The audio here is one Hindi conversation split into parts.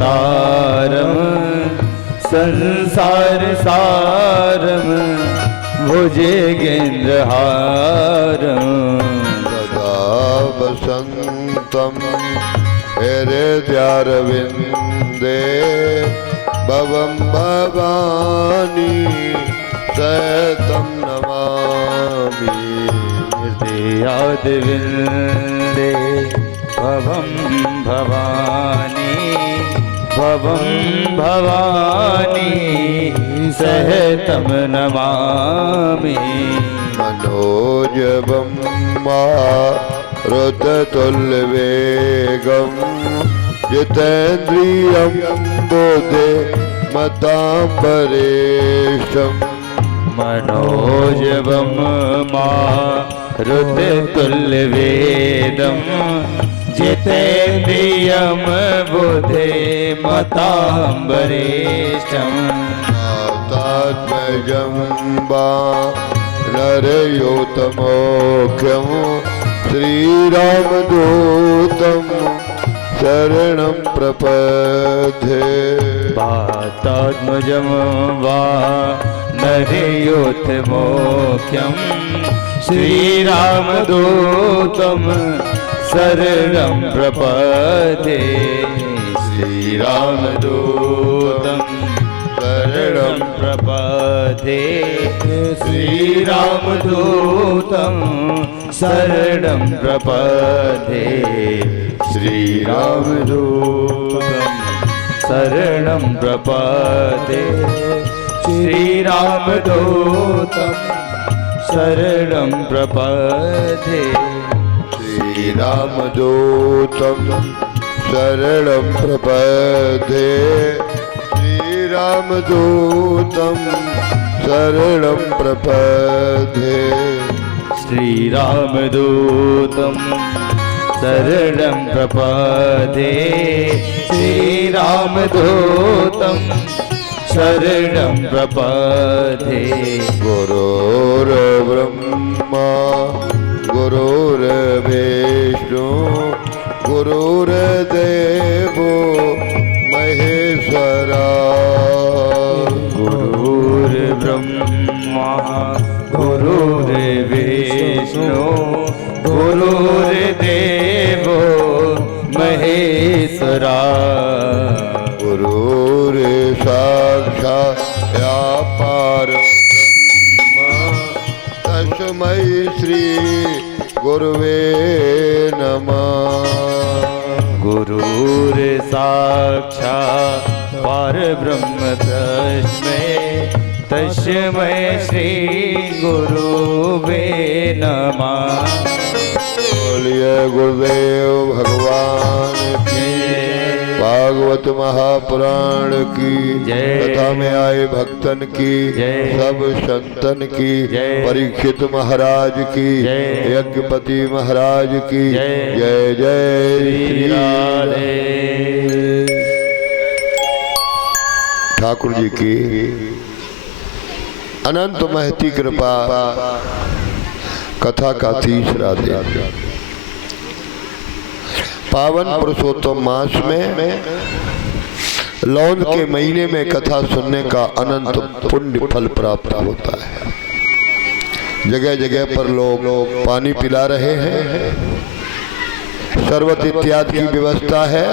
तारम संसार सारम भुजगेन्द्रहारम सदा वसन्तं हृदयारविन्दे भवं भवानी सहितं नमामि। हृदयारविन्दे भवं भवानी भवं भवानी सहितं नमामि। मनोजवं मारुततुल्यवेगं जितेन्द्रियं बुद्धे मताम्बरेशं। मनोजवं मारुततुल्यवेगं जितेन्द्रियं बुद्धे मताम्बरेशं। तात्मजं वा नरयोतमोख्यं श्रीरामदूतं शरणं प्रपद्ये। वातात्मजं वा नरयोतमोख्यं श्रीरामदूतं शरणं प्रपद्ये। श्रीरामदूतं शरणं प्रपद्ये। श्रीरामदूतं शरणं प्रपद्ये। श्रीरामदूतं शरणं प्रपद्ये। श्रीरामदूतं शरणं प्रपद्ये। श्रीरामदूतं शरणं प्रपद्ये। श्रीरामदूतं शरणं प्रपद्ये। श्रीरामदूतं शरणं प्रपद्ये। श्रीरामदूतं शरणं प्रपद्ये। गुरुर्ब्रह्मा गुरुर्विष्णु गुरुर्देवो महेश्वरा। गुरुर्ब्रह्मा गुरुर्विष्णु गुरुर्देवो महेश्वरा। गुरुर्साक्षात् परब्रह्म तस्मै श्री गुरुवे नमः। गुरुर्साक्षात् परब्रह्म तस्मै श्री गुरुवे नमः। बोलिए गुरुदेव भगवान की। भागवत महापुराण की कथा में आए भक्तन की, सब संतन की, परीक्षित महाराज की, यज्ञपति महाराज की जय जय श्री राधे। ठाकुर जी की अनंत महती कृपा। कथा का तीसरा दिन पावन पुरुषोत्तम मास में लौन के महीने में कथा सुनने का अनंत पुण्य फल प्राप्त होता है। जगह जगह पर लोग पानी पिला रहे हैं, शरबत इत्यादि की व्यवस्था है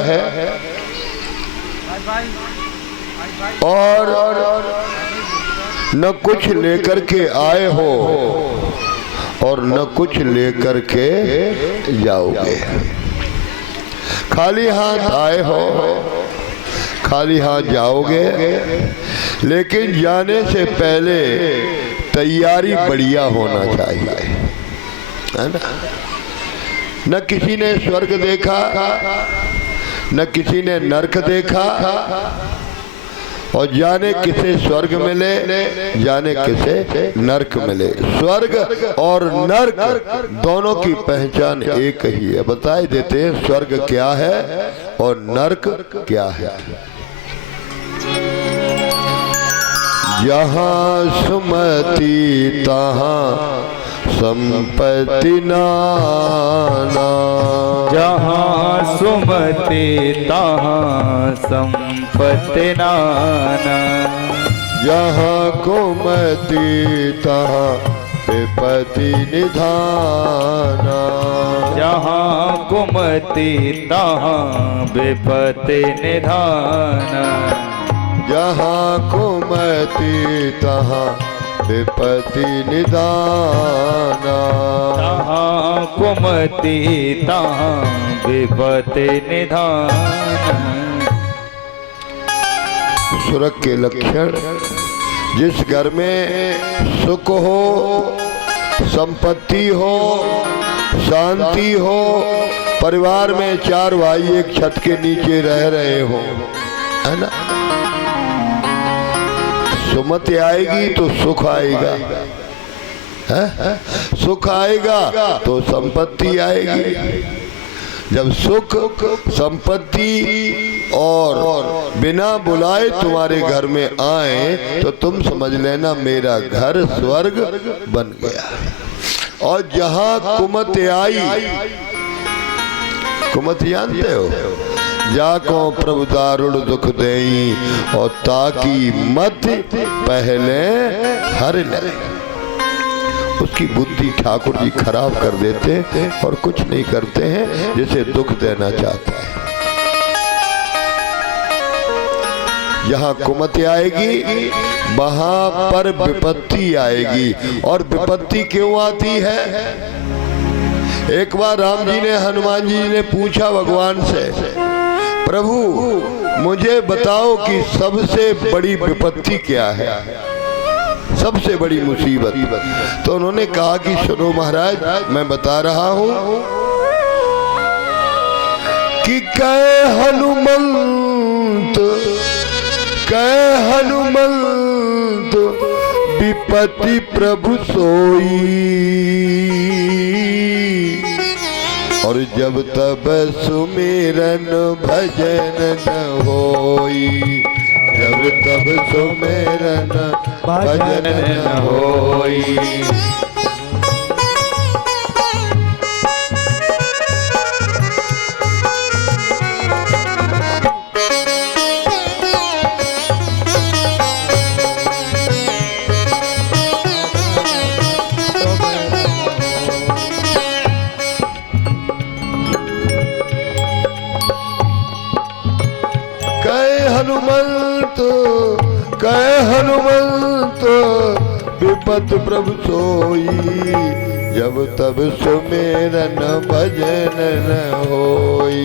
और न कुछ लेकर के आए हो और न कुछ लेकर के जाओगे। खाली हाथ आए हो, खाली हाथ जाओगे, लेकिन जाने से पहले तैयारी बढ़िया होना चाहिए, है ना। न किसी ने स्वर्ग देखा, न किसी ने नरक देखा, और जाने किसे स्वर्ग मिले, जाने किसे नरक मिले। स्वर्ग और नरक दोनों की पहचान एक ही है। बता देते हैं स्वर्ग क्या है और नरक क्या है। जहाँ सुमति तहाँ संपत्ति नाना। जहाँ सुमति तहाँ संपत्ति नाना। जहाँ कुमति तहाँ विपत्ति निधाना। जहाँ कुमति तहाँ विपत्ति निधाना। जहाँ कुमति तहाँ विपत्ति निधाना। तहाँ कुमति तहाँ विपत्ति निधाना। सुरग के लक्षण, जिस घर में सुख हो, संपत्ति हो, शांति हो, परिवार में चार भाई एक छत के नीचे रह रहे हो, है ना, सुमति आएगी तो सुख आएगा, है? सुख आएगा तो संपत्ति आएगी। जब सुख, संपत्ति और बिना बुलाए तुम्हारे घर में आए तो तुम समझ लेना मेरा घर स्वर्ग बन गया। और जहाँ कुमति आई, कुमति जानते हो, जाको प्रभु दारुण दुख देई और ताकि मत पहले हर ले। उसकी बुद्धि ठाकुर जी खराब कर देते और कुछ नहीं करते हैं, जिसे दुख देना चाहता है। यहाँ कुमति आएगी वहां पर विपत्ति आएगी। और विपत्ति क्यों आती है? एक बार राम जी ने, हनुमान जी ने पूछा भगवान से, प्रभु मुझे बताओ कि सबसे बड़ी विपत्ति क्या है, सबसे बड़ी मुसीबत। तो उन्होंने कहा कि सुनो महाराज, मैं बता रहा हूं कि कह हनुमंत विपत्ति प्रभु सोई। और जब तब सुमिरन भजन न होई, जब तब सुमिरन भजन न होई। कह हनुमंत विपत प्रभु सोई, जब तब सुमेरन भजन न होई।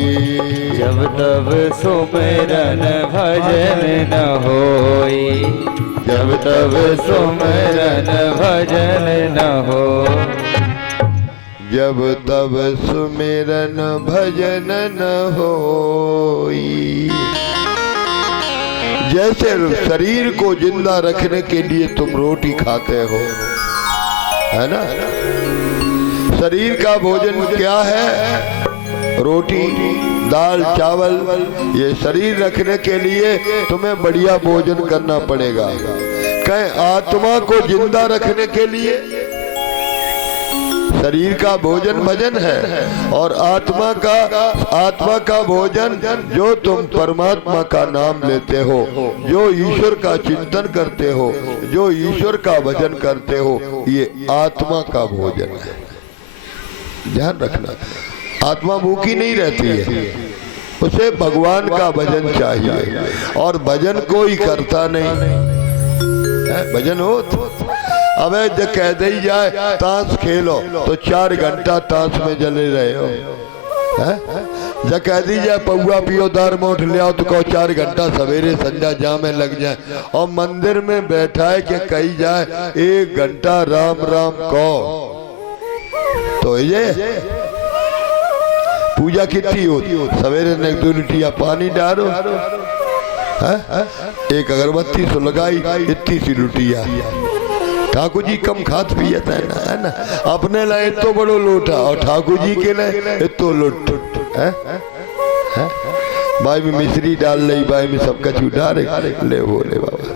जब तब सुमिरन भजन न होई। जब तब सुमिरन भजन न हो। जब तब सुमिरन भजन न होई। जैसे शरीर को जिंदा रखने के लिए तुम रोटी खाते हो, है ना, शरीर का भोजन क्या है? रोटी, दाल, चावल। ये शरीर रखने के लिए तुम्हें बढ़िया भोजन करना पड़ेगा। कहीं आत्मा को जिंदा रखने के लिए शरीर का भोजन भजन है, और आत्मा का भोजन जो तुम परमात्मा का नाम लेते हो, जो ईश्वर का चिंतन करते हो, जो ईश्वर का भजन करते हो, ये आत्मा का भोजन है। ध्यान रखना, आत्मा भूखी नहीं रहती है, उसे भगवान का भजन चाहिए। और भजन कोई करता नहीं है। भजन हो अबे जब कह दे जाए ताश खेलो तो 4 घंटा ताश में जले रहे हो, जब कह दी जाए पौआ पियो दार मोठ ले आओ तो कहो 4 घंटा सवेरे संध्या जा में लग जाए। और मंदिर में बैठा है कि कही जाए 1 घंटा राम राम कहो, तो ये पूजा कितनी होती? सवेरे ने 2 लिटिया पानी डालो, एक अगरबत्ती सो लगाई, इतनी सी लुटिया। ठाकुर जी कम खात पियत है ना, अपने लाए तो बड़ो लोटा और ठाकुर जी के लिए तो लोट है। भाई में मिश्री डाल ली, भाई में सबका छूटा रे ले बोले बाबा।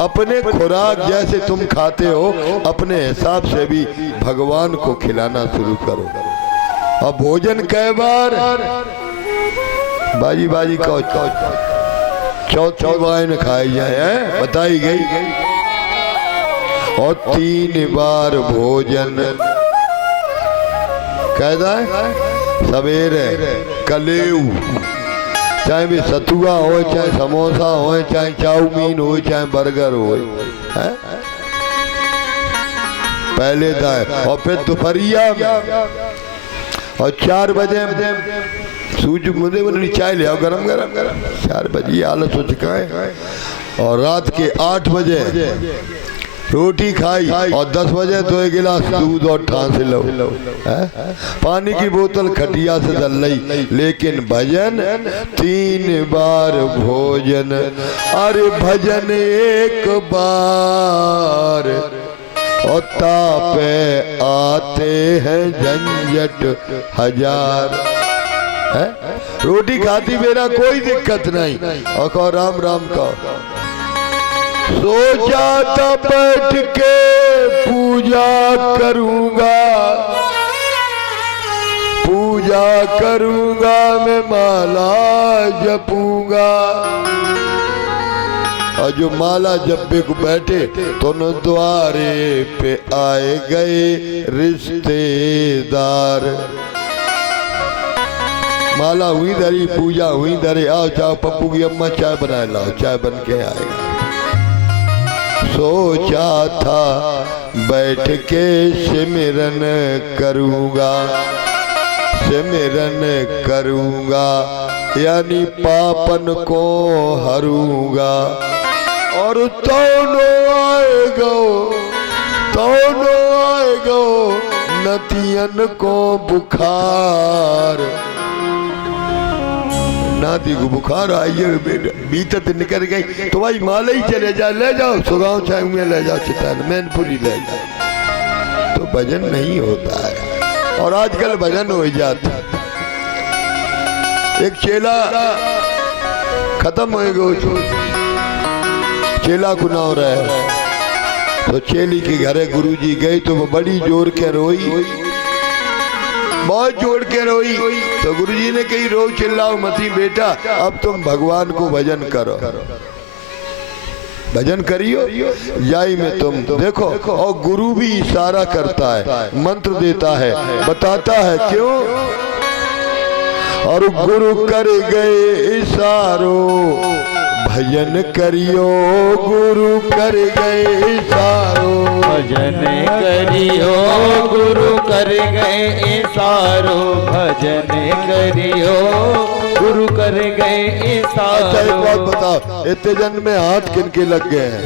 अपने खुराक जैसे तुम खाते हो अपने हिसाब से भी भगवान को खिलाना शुरू करो। और भोजन कै बार? बाजी बाजी चौथी में खाई जाए बताई गई। और 3 बार भोजन कहता है सवेरे कलेऊ, चाहे भी सतुआ हो, चाहे समोसा हो, चाहे चाउमीन हो, चाहे बर्गर हो, पहले दाए। और फिर दोपहरिया और 4 बजे सूझ मुझे चाय ले आओ गरम गरम 4 बजे आलस हो चुका है। और रात के 8 बजे रोटी खाई और 10 बजे 2 गिलास दूध और ठान से लो, पानी की बोतल खटिया से डल रही। लेकिन भजन 3 बार भोजन। अरे भजन 1 बार और तापे आते हैं झंझट 1000। रोटी खाती मेरा कोई दिक्कत नहीं और कहो राम राम कहो। सोचा था बैठ के पूजा करूंगा, पूजा करूंगा मैं माला जपूंगा। और जो माला जपे को बैठे तो न द्वारे पे आए गए रिश्तेदार। माला हुई धरी, पूजा हुई धरी, आओ चाहो पप्पू की अम्मा चाय बनाए लाओ, चाय बन के आएगा। सोचा था बैठ के सिमरन करूंगा, सिमरन करूंगा यानी पापन को हरूंगा। और दोनों आएगो, दोनों आएगो नतियन को बुखार। नाती को बुखार आई है, बीतत निकल गई तो भाई माला ही चले जा, ले जाओ सुगांव छाऊ में ले जाओ, चितान मैनपुरी ले जाओ। तो भजन नहीं होता है। और आजकल भजन हो जाता। एक चेला खत्म हो गया, चेला को नाव रहे तो चेली के घरे गुरुजी गई तो वो बड़ी जोर के रोई, बहुत जोड़ के रोई। तो गुरुजी ने कही रो चिल्लाओ मती बेटा, अब तुम भगवान को भजन करो, भजन करियो जाई में तुम देखो। और गुरु भी इशारा करता है, मंत्र देता है, बताता है क्यों। और गुरु कर गए इशारों भजन करियो, गुरु कर गए इशारो भजन करियो, गुरु कर गए इशारो भजन करियो, गुरु कर गए इशारो। अच्छा एक बात बताओ, इतने जन में हाथ किनके लग गए हैं?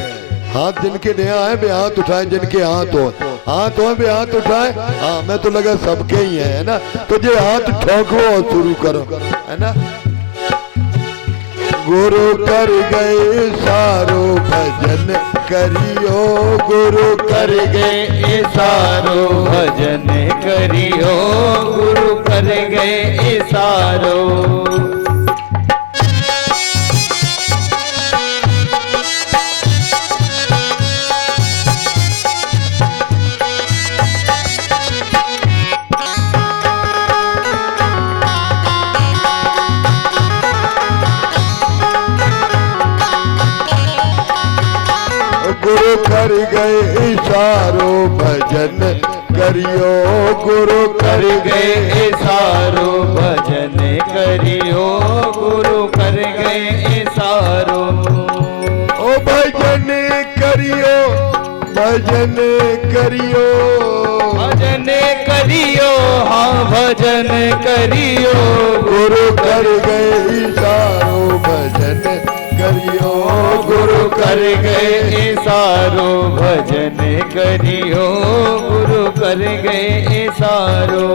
हाथ जिनके नया है वे हाथ उठाए, जिनके हाथ हो वे हाथ उठाए। हाँ मैं तो लगा सबके ही है ना, तो जो हाथ ठोको और शुरू करो, है ना। गुरु कर गए सारो भजन करियो, गुरु कर गए सारो भजन करियो, गुरु कर गए सारो। गुरु कर गए इशारो भजन करियो, गुरु कर गए इशारो भजन करियो, गुरु कर गए इशारो। ओ भजन करियो, भजन करियो, भजन करियो, हाँ भजन करियो, गुरु कर गए इशारो भजन करियो, गुरु कर गए इशारो भजन करियो, गुरु कर गए इशारो।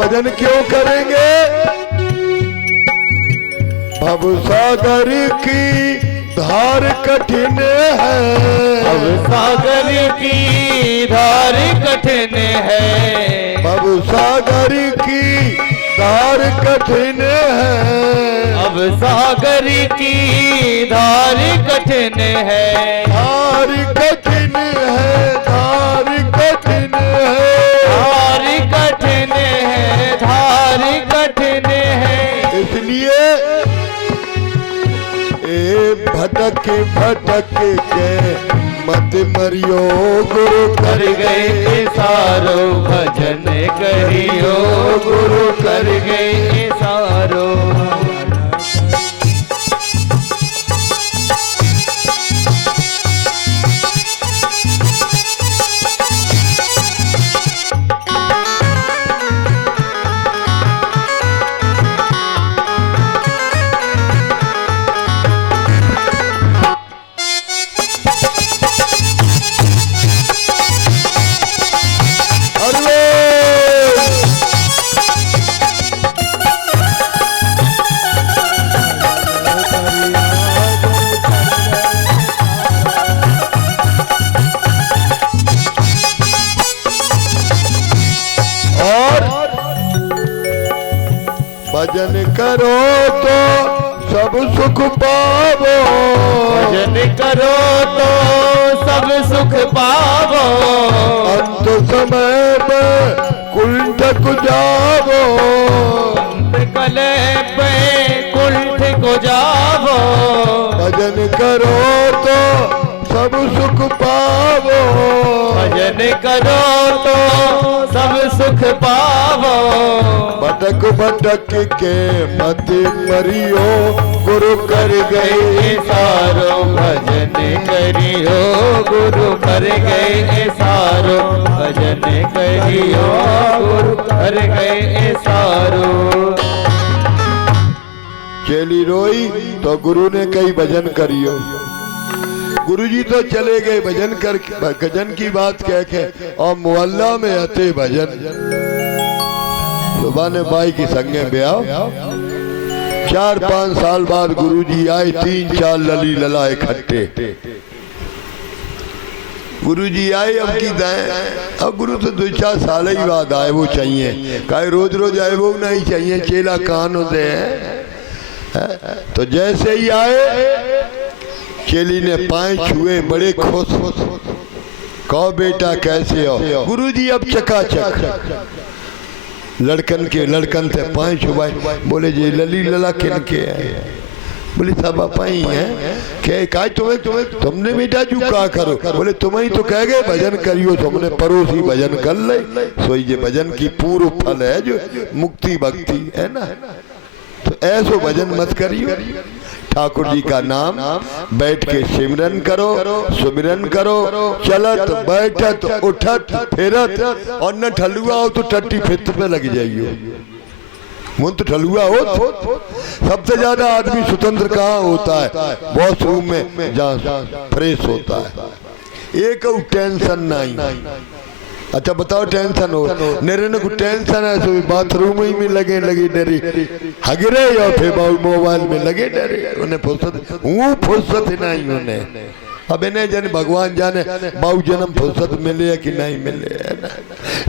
भजन क्यों करेंगे? भव सागर की धार कठिन है, अब सागर की धार कठिन है, भव सागर की धार कठिन है, अब सागर की धार कठिन है, धार कठिन है, धार कठिन है, धार कठिन है, धार कठिन है। इसलिए ए भटक भटक के मत मरियो, गुरु कर गए सारो भजन करियो, गुरु कर गए सारो। भजन करो तो सब सुख पावो, भजन करो तो सब सुख पावो, अंत समय में कुंठ को जावो, अंत कले पे कुंठ को जावो। भजन करो तो सब सुख पावो, भजन करो तो सब सुख पावो, भटक भटक के मत मरियो, गुरु कर गए सारो भजन करियो, गुरु कर गए सारो भजन करियो, गुरु कर गए सारो। चेली रोई तो गुरु ने कही भजन करियो। गुरुजी तो चले गए भजन कर, भजन की बात कह के, और मोहल्ला में आते भजन। सुबह ने बाई की संगे ब्याह, 4-5 साल बाद गुरुजी आए, 3-4 लली लला इकट्ठे। गुरुजी आए अब की दाएं, अब गुरु तो 2-4 साल ही बाद आए, वो चाहिए कहे रोज रोज आए वो नहीं चाहिए, चेला कान होते हैं। तो जैसे ही आए चेली ने पांव छुए, बड़े खुश, कहो बेटा कैसे हो? गुरुजी अब चकाचक लड़कन से पांव छुआए, बोले जी लली लला किन के है? बोले सब पाई है क्या तुमने बेटा जू का करो? बोले तुम ही तो कह गए भजन करियो, तुमने पड़ोसी भजन कर ले, सोई जे भजन की पूर्व फल है जो मुक्ति भक्ति है ना। तो ऐसो भजन मत करियो, ठाकुर जी का नाम बैठ के सिमरन करो, सुमिरन करो, चलत बैठत उठत फिरत, और न ठलुआ हो तो टट्टी फित पे लग जाइयो। मुंह तो ठलुआ हो तो सबसे ज्यादा आदमी स्वतंत्र कहाँ होता है? वॉशरूम में जहाँ फ्रेश होता है, एक टेंशन नहीं। अच्छा बताओ टेंशन हो नेरे को टेंशन है, सो बाथरूम ही में लगे डरी हगरे, या फिर मोबाइल में लगे डरे, उन्हें फुर्सत नहीं उन्हें। अब इन्हें जन भगवान जाने बाऊ जन्म फुर्सत मिले या कि नहीं मिले, है ना।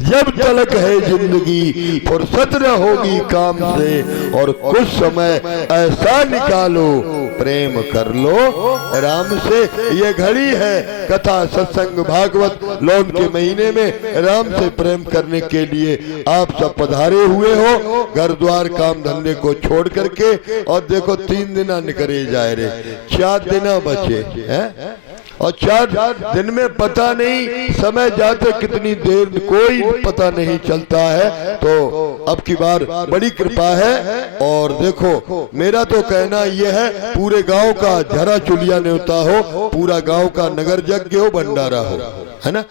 जब तलक है जिंदगी फुर्सत न होगी काम से, और कुछ समय ऐसा निकालो प्रेम कर लो राम से। ये घड़ी है कथा सत्संग भागवत लौन के महीने में राम से प्रेम करने के लिए आप सब पधारे हुए हो, घर द्वार काम धंधे को छोड़ करके। और देखो 3 दिन निकले जाए रे, 4 दिन बचे हैं, और 4 दिन में पता नहीं समय जाते कितनी देर, कोई पता नहीं चलता है। तो अब की बार बड़ी कृपा है। और देखो मेरा तो कहना यह है, पूरे गांव का झरा चुलिया न्योता हो, पूरा गांव का नगर यज्ञ हो, भंडारा हो, है ना।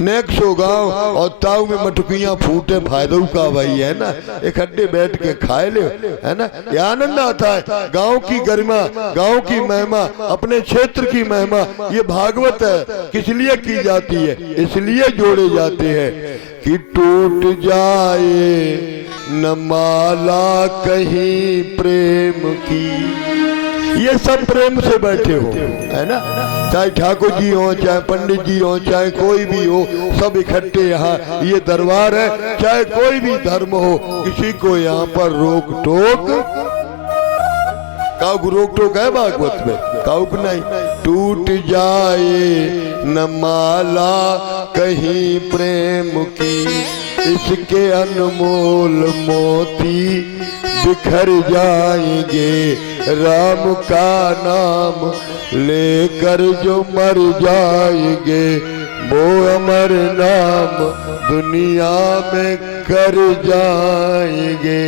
नेक्सो गांव और ताऊ में मटकियां फूटे फायदों का भाई है ना, इकट्ठे बैठ के खाए ले, है ना, ये आनंद आता है। गांव की गरिमा, गांव की महिमा, अपने क्षेत्र की महिमा, ये भागवत है। किस लिए की जाती है? इसलिए जोड़े जाते हैं कि टूट जाए न माला कहीं प्रेम की। ये सब प्रेम से बैठे हो, है ना, चाहे ठाकुर जी हो, चाहे पंडित जी हो, चाहे कोई भी हो, सब इकट्ठे यहाँ। ये दरबार है, चाहे कोई भी धर्म हो, किसी को यहाँ पर रोक टोक, काउक रोक टोक है भागवत में? काउक नहीं। टूट जाए न माला कहीं प्रेम की, इसके अनमोल मोती बिखर जाएंगे। राम का नाम लेकर जो मर जाएंगे, वो अमर नाम दुनिया में कर जाएंगे।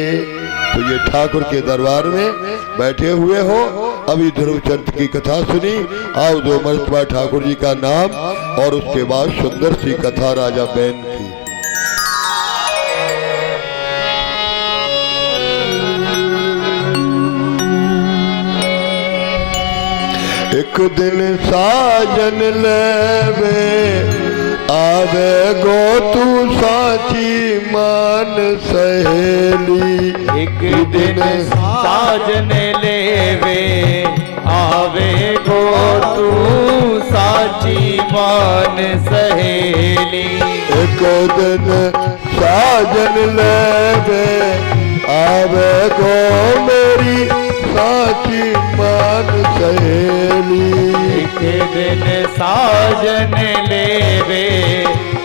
तो ये ठाकुर के दरबार में बैठे हुए हो, अभी ध्रुवचंद्र की कथा सुनी। आओ दो मर्तबा ठाकुर जी का नाम और उसके बाद सुंदर सी कथा राजा बैन की। एक दिन साजन लेवे आवे गो तू साची मान सहेली। एक दिन साजन लेवे आवे गो तू साची मान सहेली। एक दिन साजन लेवे आवे गो मेरी साची मान सहेली। एक दिन साजन लेवे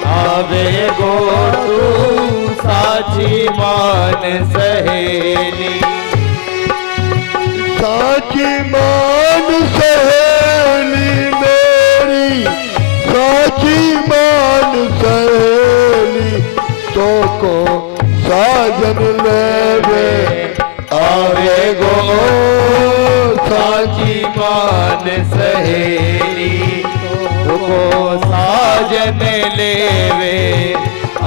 आवे गो तू साची मान सहेली। साची मान सहेली मेरी साची मान सहेली, तो को साजन लेवे आवे गो साची मान सहेली। को साजन लेवे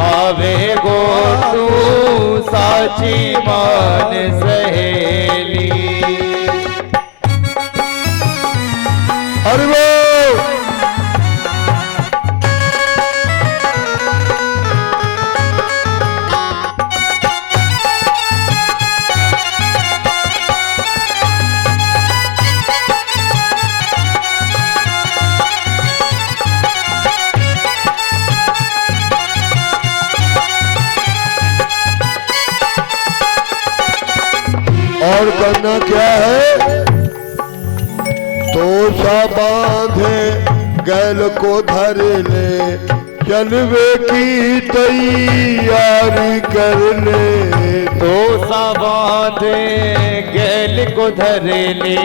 आवे गो तू साची मान सहेली। अरे वो और करना क्या है? तो सा बांधे गैल को धर ले, चलवे की तैयारी कर ले। तो सा बांधे गैल को धर ले,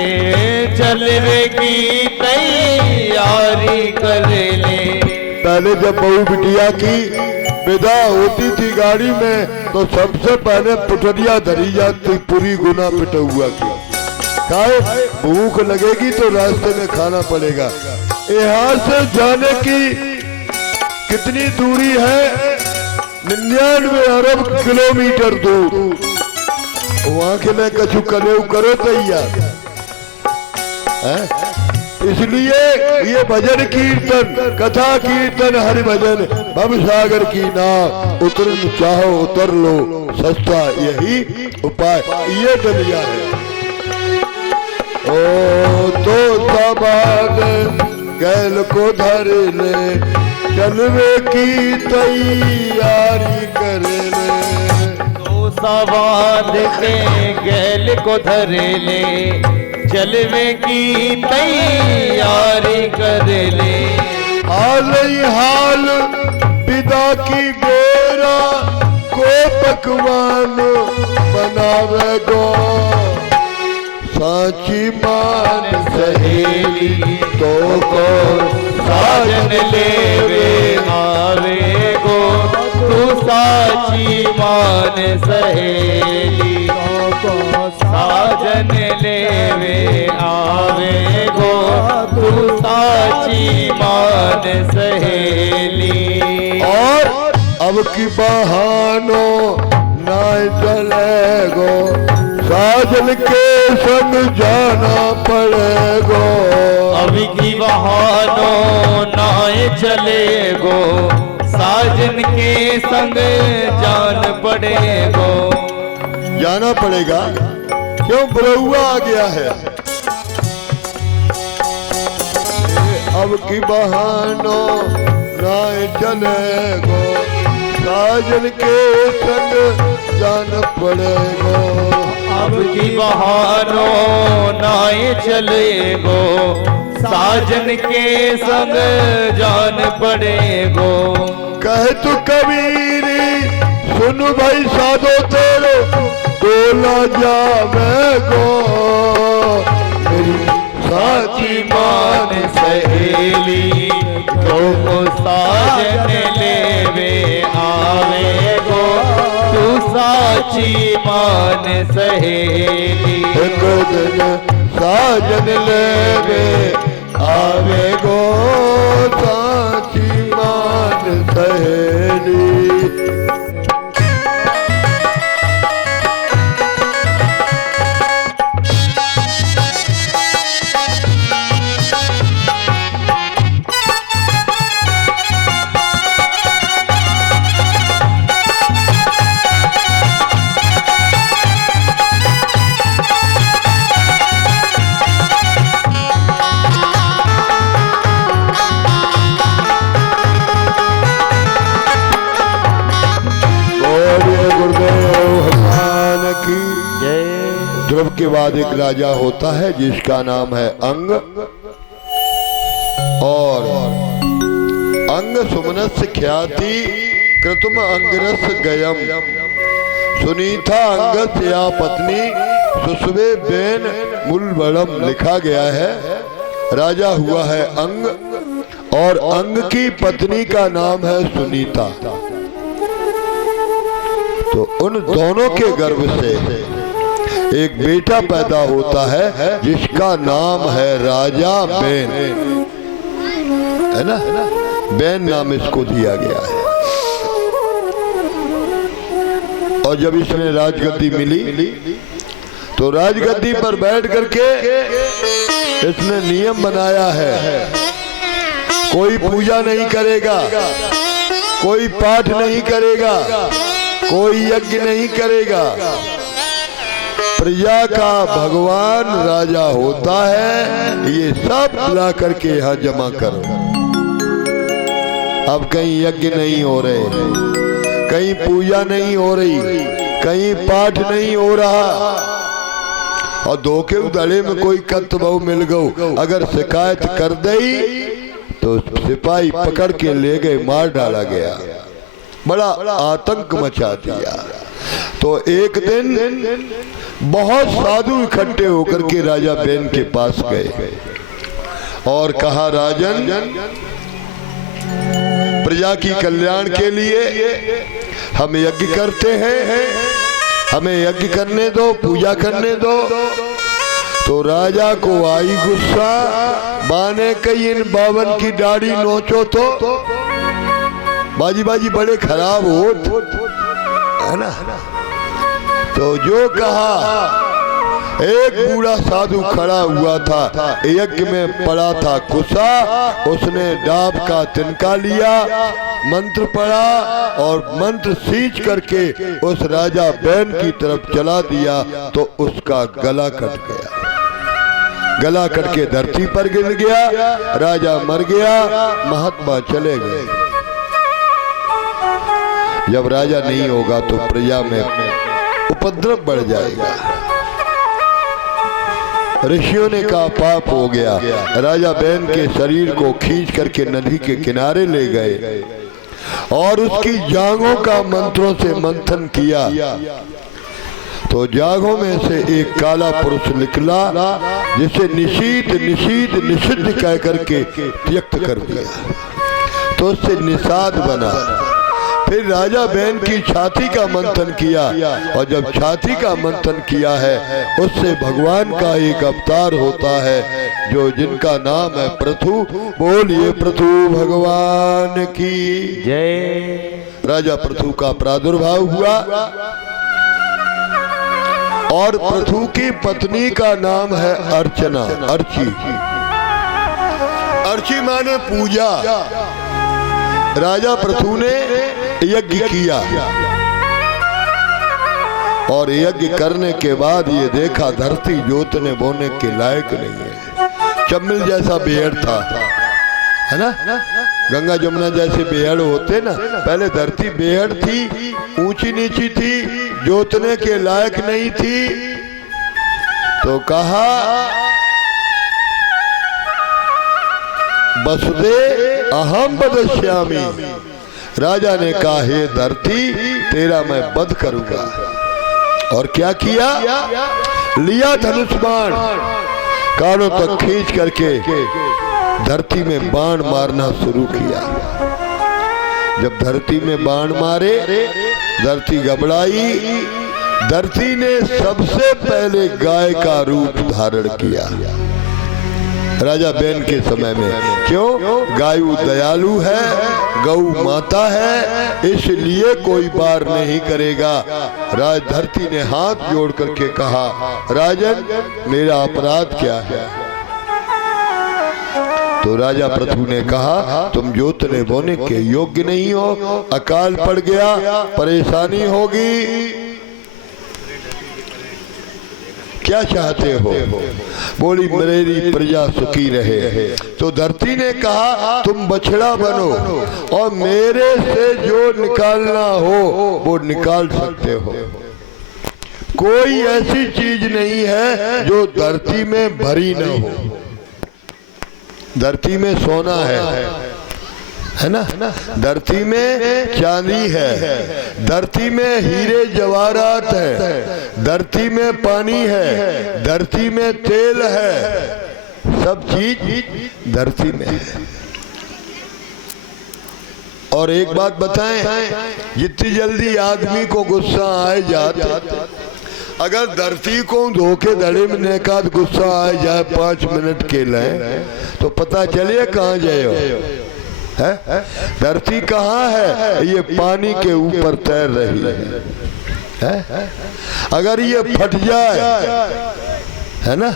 चलवे की तैयारी कर ले। पहले जब बहू बिटिया की विदा होती थी गाड़ी में, तो सबसे पहले पुटरिया धरी जाती पूरी गुना पिटुआ की। खाए भूख लगेगी तो रास्ते में खाना पड़ेगा। यहाँ से जाने की कितनी दूरी है? 99 अरब किलोमीटर दूर। वहां के लिए कछु कले करो तैयार है। इसलिए ये भजन कीर्तन, कथा कीर्तन, हरि भजन, भवसागर की नाव उतर चाहो उतर लो, सस्ता यही उपाय, ये डलिया है। ओ तो तबाद गैल को धर ले, चलवे की तैयारी कर ले। तो सवाद के गैल को धर ले, चलवे की तैयारी कर ले। हाल ही हाल विदा की बेरा को पकवान बनावे गो साची मान सहेली। तो को साजन लेवे आवे गो तू साची मान सहेली। साजन लेवे आवे गो तू साची मान सहेली। अब की बहानो ना चलेगो, साजन के संग जाना पड़ेगो। अब की बहानो नाए चलेगो, साजन के संग जान पड़ेगो। जाना पड़ेगा, क्यों बुलौआ आ गया है। अब की बहानो ना चलेगो, साजन के संग जान पड़ेगो। अब की बहानो नाए चलेगो, साजन के संग जान पड़ेगो। कहे तू कबीरी सुन भाई साधो तेरो बोला जावेगो। मेरी साची मान सहेली तो साजन लेवे आवेगो। तू साची मान सहेली एक दिन साजन लेवे आवेगो, साची मान सहेली। ध्रुव के बाद एक राजा होता है जिसका नाम है अंग, और अंग सुमनस्य ख्याति कृतम अंगरस गयम। सुनीता अंगस या पत्नी सुसवे बेन मूलबड़म लिखा गया है। राजा हुआ है अंग और अंग की पत्नी का नाम है सुनीता। तो उन दोनों के गर्भ से एक बेटा पैदा होता है जिसका नाम है राजा बेन, है ना। बेन नाम इसको दिया गया है। और जब इसने राजगद्दी मिली तो राजगद्दी पर बैठ करके इसने नियम बनाया है, कोई पूजा नहीं करेगा, कोई पाठ नहीं करेगा, कोई यज्ञ नहीं करेगा। प्रजा का भगवान राजा होता है, ये सब ला करके यहाँ जमा करो। अब कहीं यज्ञ नहीं हो रहे, कहीं पूजा नहीं हो रही, कहीं पाठ नहीं हो रहा, और धोखे उधड़े में कोई कत्त बहु मिल गो, अगर शिकायत कर दई तो सिपाही पकड़ के ले गए, मार डाला गया, बड़ा आतंक मचा दिया। तो एक दिन बहुत साधु इकट्ठे होकर के राजा बेन के पास गए और कहा, राजन, प्रजा की कल्याण के लिए हम यज्ञ करते हैं, हमें यज्ञ करने दो, पूजा करने दो। तो राजा को आई गुस्सा, बाने कई इन बावन की दाढ़ी नोचो तो बाजी बाजी बड़े खराब हो, है ना। तो जो कहा, एक बूढ़ा साधु खड़ा हुआ था, यज्ञ में पड़ा था कुसा, उसने डाब का तिनका लिया, मंत्र पढ़ा और मंत्र सींच करके उस राजा बेन की तरफ चला दिया, तो उसका गला कट गया। गला कट के धरती पर गिर गया, राजा मर गया, महात्मा चले गए। जब राजा नहीं होगा तो प्रजा में उपद्रव बढ़ जाएगा। ऋषियों ने कहा पाप हो गया। राजा बेन के शरीर को खींच करके नदी के किनारे ले गए और उसकी जांघों का मंत्रों से मंथन किया, तो जांघों में से एक काला पुरुष निकला, जिसे निषीद निषीद निषिद्ध कह करके त्यक्त कर दिया। तो उससे निषाद बना, फिर राजा बहन की छाती का मंथन किया, और जब छाती का मंथन किया है उससे भगवान का एक अवतार होता है जो जिनका नाम है पृथु। बोलिए पृथु भगवान की जय। राजा पृथु का प्रादुर्भाव हुआ और पृथु की पत्नी का नाम है अर्चना, अर्ची। अर्ची माने पूजा। राजा पृथु ने यज्ञ किया और यज्ञ करने के बाद ये देखा धरती जोतने बोने के लायक नहीं है। चम्मिल जैसा बेहड़ था, है ना, गंगा जमुना जैसे बेहड़ होते ना, पहले धरती बेहड़ थी, ऊंची नीची थी, जोतने के लायक नहीं थी। तो कहा वसुदे अहम वदश्यामि। राजा ने कहा हे धरती तेरा मैं वध करूंगा। और क्या किया, लिया धनुष बाण, कानों तक खींच करके धरती में बाण मारना शुरू किया। जब धरती में बाण मारे धरती घबराई। धरती ने सबसे पहले गाय का रूप धारण किया राजा बहन के समय में। क्यों, गायु दयालु है, गौ माता है, इसलिए कोई बार नहीं करेगा। राज धरती ने हाथ जोड़ करके कहा राजन मेरा अपराध क्या है। तो राजा पृथु ने कहा तुम जोतने बोने के योग्य नहीं हो, अकाल पड़ गया, परेशानी होगी, क्या चाहते हो। बोली मेरी प्रजा सुखी रहे। तो धरती ने कहा तुम बछड़ा बनो और मेरे से जो निकालना हो वो निकाल सकते हो। कोई ऐसी चीज नहीं है जो धरती में भरी न हो। धरती में सोना है ना, धरती में चांदी है, धरती में हीरे जवाहरात है, धरती में पानी है, धरती में तेल है, सब चीज धरती में है। और एक बात बताएं, जितनी जल्दी आदमी को गुस्सा आ जाता, अगर धरती को धोखे-धड़ी में एकाध गुस्सा आ जाए 5 मिनट के लिए तो पता चले कहाँ जाए है? धरती कहाँ है, ये पानी के ऊपर तैर रही है। अगर ये फट जाए है ना,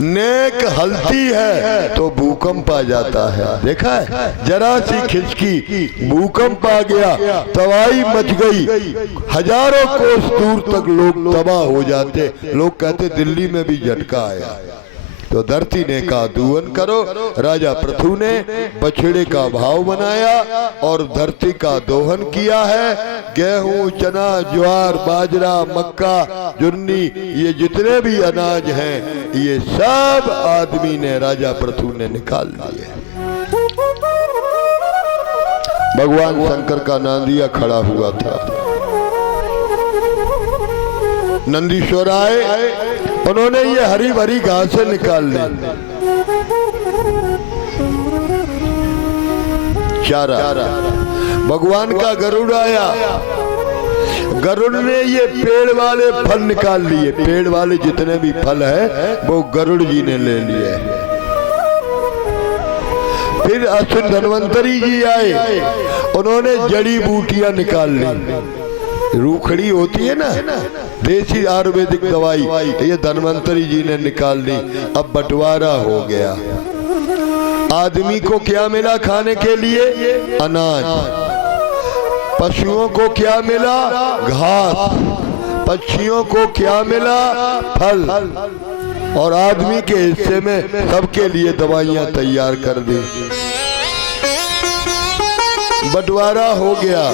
नेक हलती है तो भूकंप आ जाता है। देखा है, जरा सी खिसकी भूकंप आ गया, तबाही मच गई, हजारों कोस दूर तक लोग तबाह हो जाते। लोग कहते दिल्ली में भी झटका आया। तो धरती ने कहा दूवन करो। राजा पृथु ने बछड़े का भाव बनाया और धरती का दोहन किया है। गेहूं, चना, ज्वार, बाजरा, मक्का, जुन्नी, ये जितने भी अनाज हैं ये सब आदमी ने राजा पृथु ने निकाल लिए। भगवान शंकर का नांदिया खड़ा हुआ था। नंदीश्वर आए, उन्होंने ये हरी भरी घासें निकाल ली, चारा। भगवान का गरुड़ आया, गरुड़ ने ये पेड़ वाले फल निकाल लिए। पेड़ वाले जितने भी फल है वो गरुड़ जी ने ले लिए। फिर असुर धन्वंतरी जी आए, उन्होंने जड़ी बूटियां निकाल ली। रूखड़ी होती है ना, देसी आयुर्वेदिक दवाई, ये धन्वंतरी जी ने निकाल ली। अब बंटवारा हो गया। आदमी को क्या मिला खाने के लिए? अनाज। पशुओं को क्या मिला? घास। पक्षियों को क्या मिला? फल। और आदमी के हिस्से में सबके लिए दवाइयां तैयार कर दी। बंटवारा हो गया।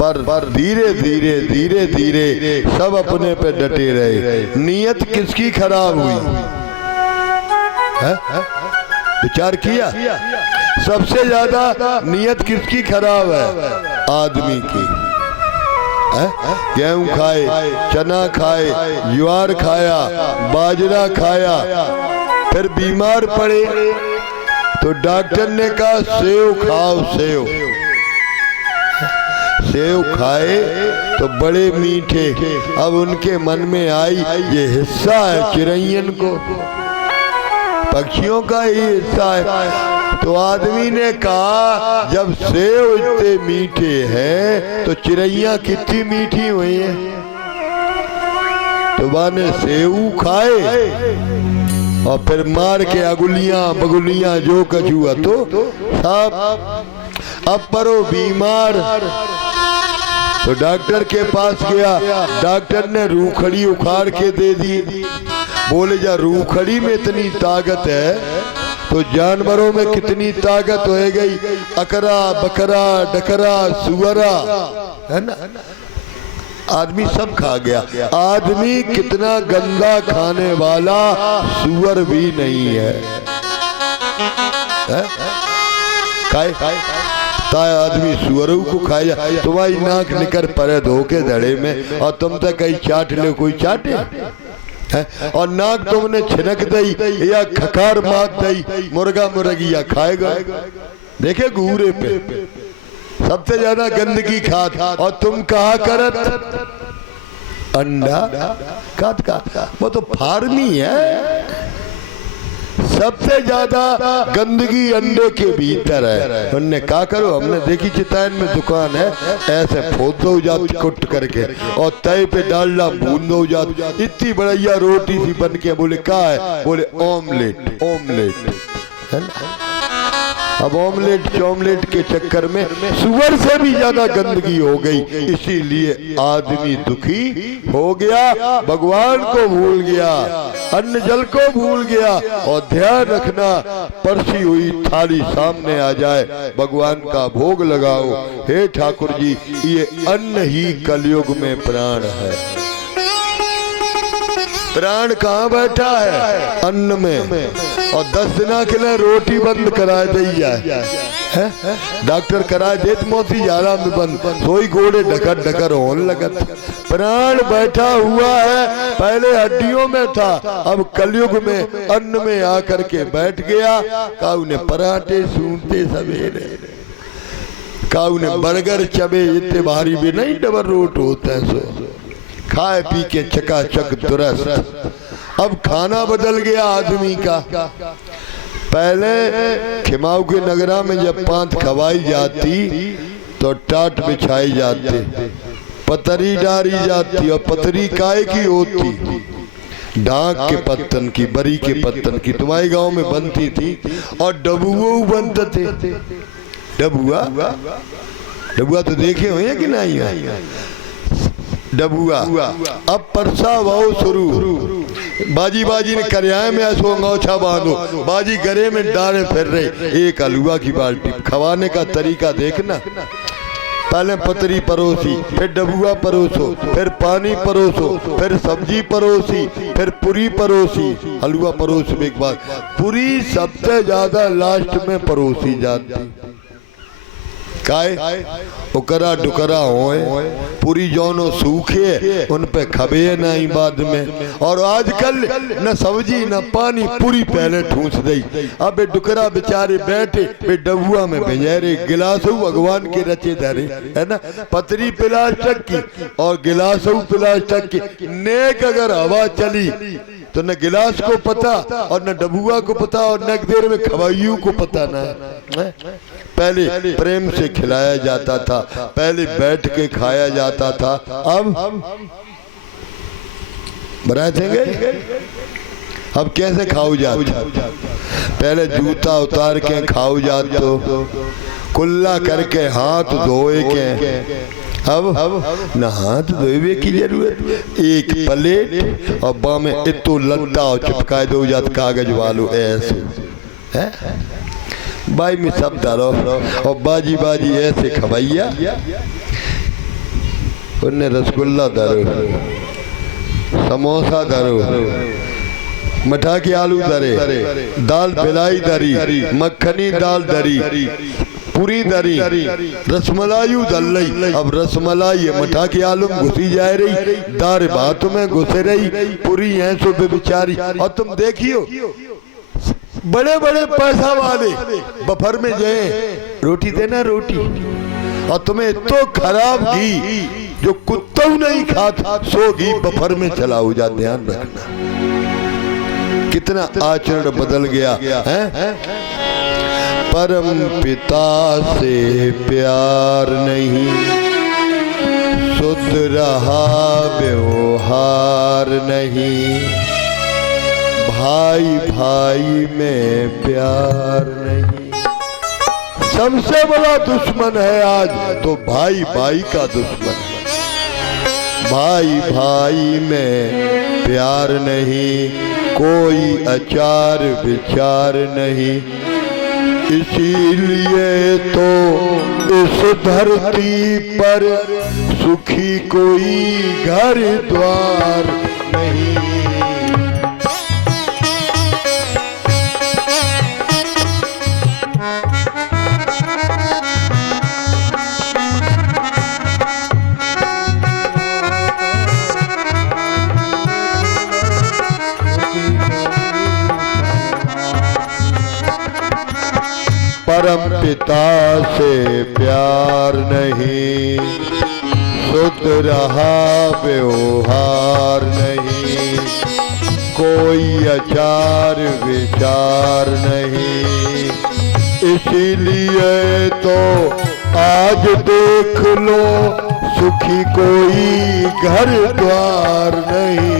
पर धीरे धीरे धीरे धीरे सब अपने पे डटे रहे। नीयत किसकी खराब हुई है? विचार किया? सबसे ज्यादा नीयत किसकी खराब है? आदमी की। गेहूं खाए, चना खाए, ज्वार खाया, बाजरा खाया, फिर बीमार पड़े तो डॉक्टर ने कहा सेव खाओ, सेव। सेव खाए तो बड़े मीठे। अब उनके मन में आई ये हिस्सा है चिरैयन को, पक्षियों का ही हिस्सा है। तो आदमी ने कहा जब सेव इतने मीठे हैं तो चिड़ैया कितनी मीठी हुई है। तो बाने सेव खाए और फिर मार के अगुलियां बगुलियां जो कछुआ तो सब। अब परो बीमार तो डॉक्टर के पास गया, डॉक्टर ने रूखड़ी उखाड़ के दे दी। बोले जा रूखड़ी में इतनी ताकत है तो जानवरों में कितनी ताकत हो गई। अकरा बकरा डकरा सुअरा है ना, आदमी सब खा गया। आदमी कितना गंदा खाने वाला सुअर भी नहीं है, खाए ताए आदमी सुअरों को खाया। तुम्हारी नाक निकर परे धोके धड़े में और तुम तो कहीं चाट ले, कोई चाटे है? और नाक तुमने छिनक दई या खकार मात दई, मुर्गा मुर्गिया खाएगा। देखे घूरे पे सबसे ज्यादा गंदगी खात और तुम कहा करत अंडा खात का, वो तो फार्मी है। सबसे ज्यादा गंदगी अंडे के भीतर है। उनने कहा करो, हमने देखी चितायन में दुकान है, ऐसे फोद दो जाती कुट करके और तय पे डालना भून दो जाती, इतनी बढ़िया रोटी सी बन के। बोले क्या है? बोले ऑमलेट। ऑमलेट है ना। अब ऑमलेट चॉमलेट के चक्कर में सुअर से भी ज्यादा गंदगी हो गई, इसीलिए आदमी दुखी हो गया, भगवान को भूल गया, अन्न जल को भूल गया। और ध्यान रखना, परसी हुई थाली सामने आ जाए, भगवान का भोग लगाओ। हे ठाकुर जी, ये अन्न ही कलयुग में प्राण है। प्राण कहाँ बैठा है? अन्न में। और 10 दिना के लिए रोटी बंद करा दी जाए, डॉक्टर करा दे मोती जारा में बंद, सोई घोड़े ढकर ढकर होने लगत। प्राण बैठा हुआ है, पहले हड्डियों में था, अब कलयुग में अन्न में आकर के बैठ गया। काऊ ने पराठे सूंघते सवेरे, काऊ ने बर्गर चबे, इतने भारी भी नहीं, डबल रोट होता है, सो खाए पी के चकाचक दुरुस्त। अब खाना बदल गया आदमी का। पहले खिमाऊ के नगरा में जब पांत खवाई जाती तो टाट बिछाई जाती, पतरी डारी जाती, और पतरी काय की होती? ढाक के पत्तन की, बरी के पत्तन की। तुम्हारे गांव में बनती थी। और डबुआ बनते थे। डबुआ डबुआ तो देखे हुए कि नहीं? डबुआ। अब परसा वाओ शुरू, बाजी बाजी ने करियाए में ऐसो अंगौछा बांधो, बाजी गरे में डाले फिर रहे। एक हलवा की बाल्टी, खवाने का तरीका देखना। पहले पतरी परोसी, फिर डबुआ परोसो, फिर पानी परोसो, फिर सब्जी परोसी, फिर पूरी परोसी, हलवा परोसने के बाद पूरी सबसे ज्यादा लास्ट में परोसी जाती। काय उकरा डुकरा होए, पूरी जौनो सूखे उन पे खबे नहीं बाद में। और आजकल न सब्जी न पानी, पूरी पहले ठूस दई। अब डुकरा बेचारे बैठे बे डबुआ में बेचारे गिलास भगवान के रचे धरे, है ना। पतरी प्लास्टिक की और गिलास प्लास्टिक की। नेक अगर हवा चली तो न गिलास को पता और न डबुआ को पता और न देर में खवाइयों को पता न। पहले प्रेम से खिलाया जाता था, पहले बैठ के खाया जाता था। अब बरातेंगे, अब कैसे खाओ जाते? पहले जूता उतार के खाओ जाते, कुल्ला करके हाथ धोए के। अब न हाथ धोए की जरूरत, एक प्लेट और बा में इतो लट्टा और चिपका दो जात कागज वालों ऐसे है। बाई में सब डालो और बाजी बाजी ऐसे खवैया। उन्हें रसगुल्ला धरो, समोसा धरो, मठा के आलू धरे, दाल बिलाई धरी, मक्खनी दाल धरी, पूरी दरी, रसमलायू दल रही। अब रसमलाई मठा के आलू में घुसी जा रही, दार बात में घुसे रही, पूरी है सो बेचारी। और तुम देखियो बड़े बड़े पैसा वाले बफर में जाए, रोटी देना रोटी, और तुम्हें तो खराब घी जो कुत्ता नहीं खाता सो घी बफर में चला हो जा। ध्यान रखना कितना आचरण बदल गया है। परम पिता से प्यार नहीं, शुद्ध रहा व्यवहार नहीं, भाई भाई में प्यार नहीं। सबसे बड़ा दुश्मन है आज तो भाई भाई का दुश्मन है। भाई भाई में प्यार नहीं, कोई आचार विचार नहीं, इसीलिए तो इस धरती पर सुखी कोई घर द्वार नहीं। परम पिता से प्यार नहीं, शुद्ध रहा व्यवहार नहीं, कोई आचार विचार नहीं, इसीलिए तो आज देख लो सुखी कोई घर द्वार नहीं।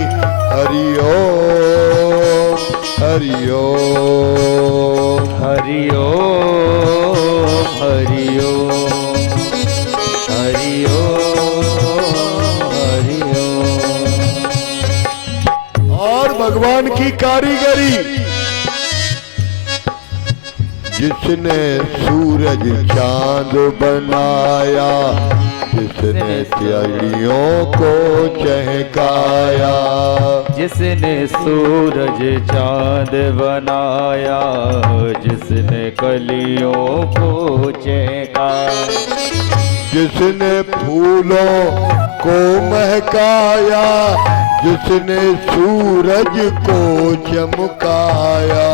हरि ओम हरि ओम हरि ओम हरि ओम हरि ओम हरि ओम। और भगवान की कारीगरी, जिसने सूरज चांद बनाया, जिसने चिड़ियों को चहकाया, जिसने सूरज चांद बनाया, जिसने कलियों को चहकाया, जिसने फूलों को महकाया, जिसने सूरज को चमकाया,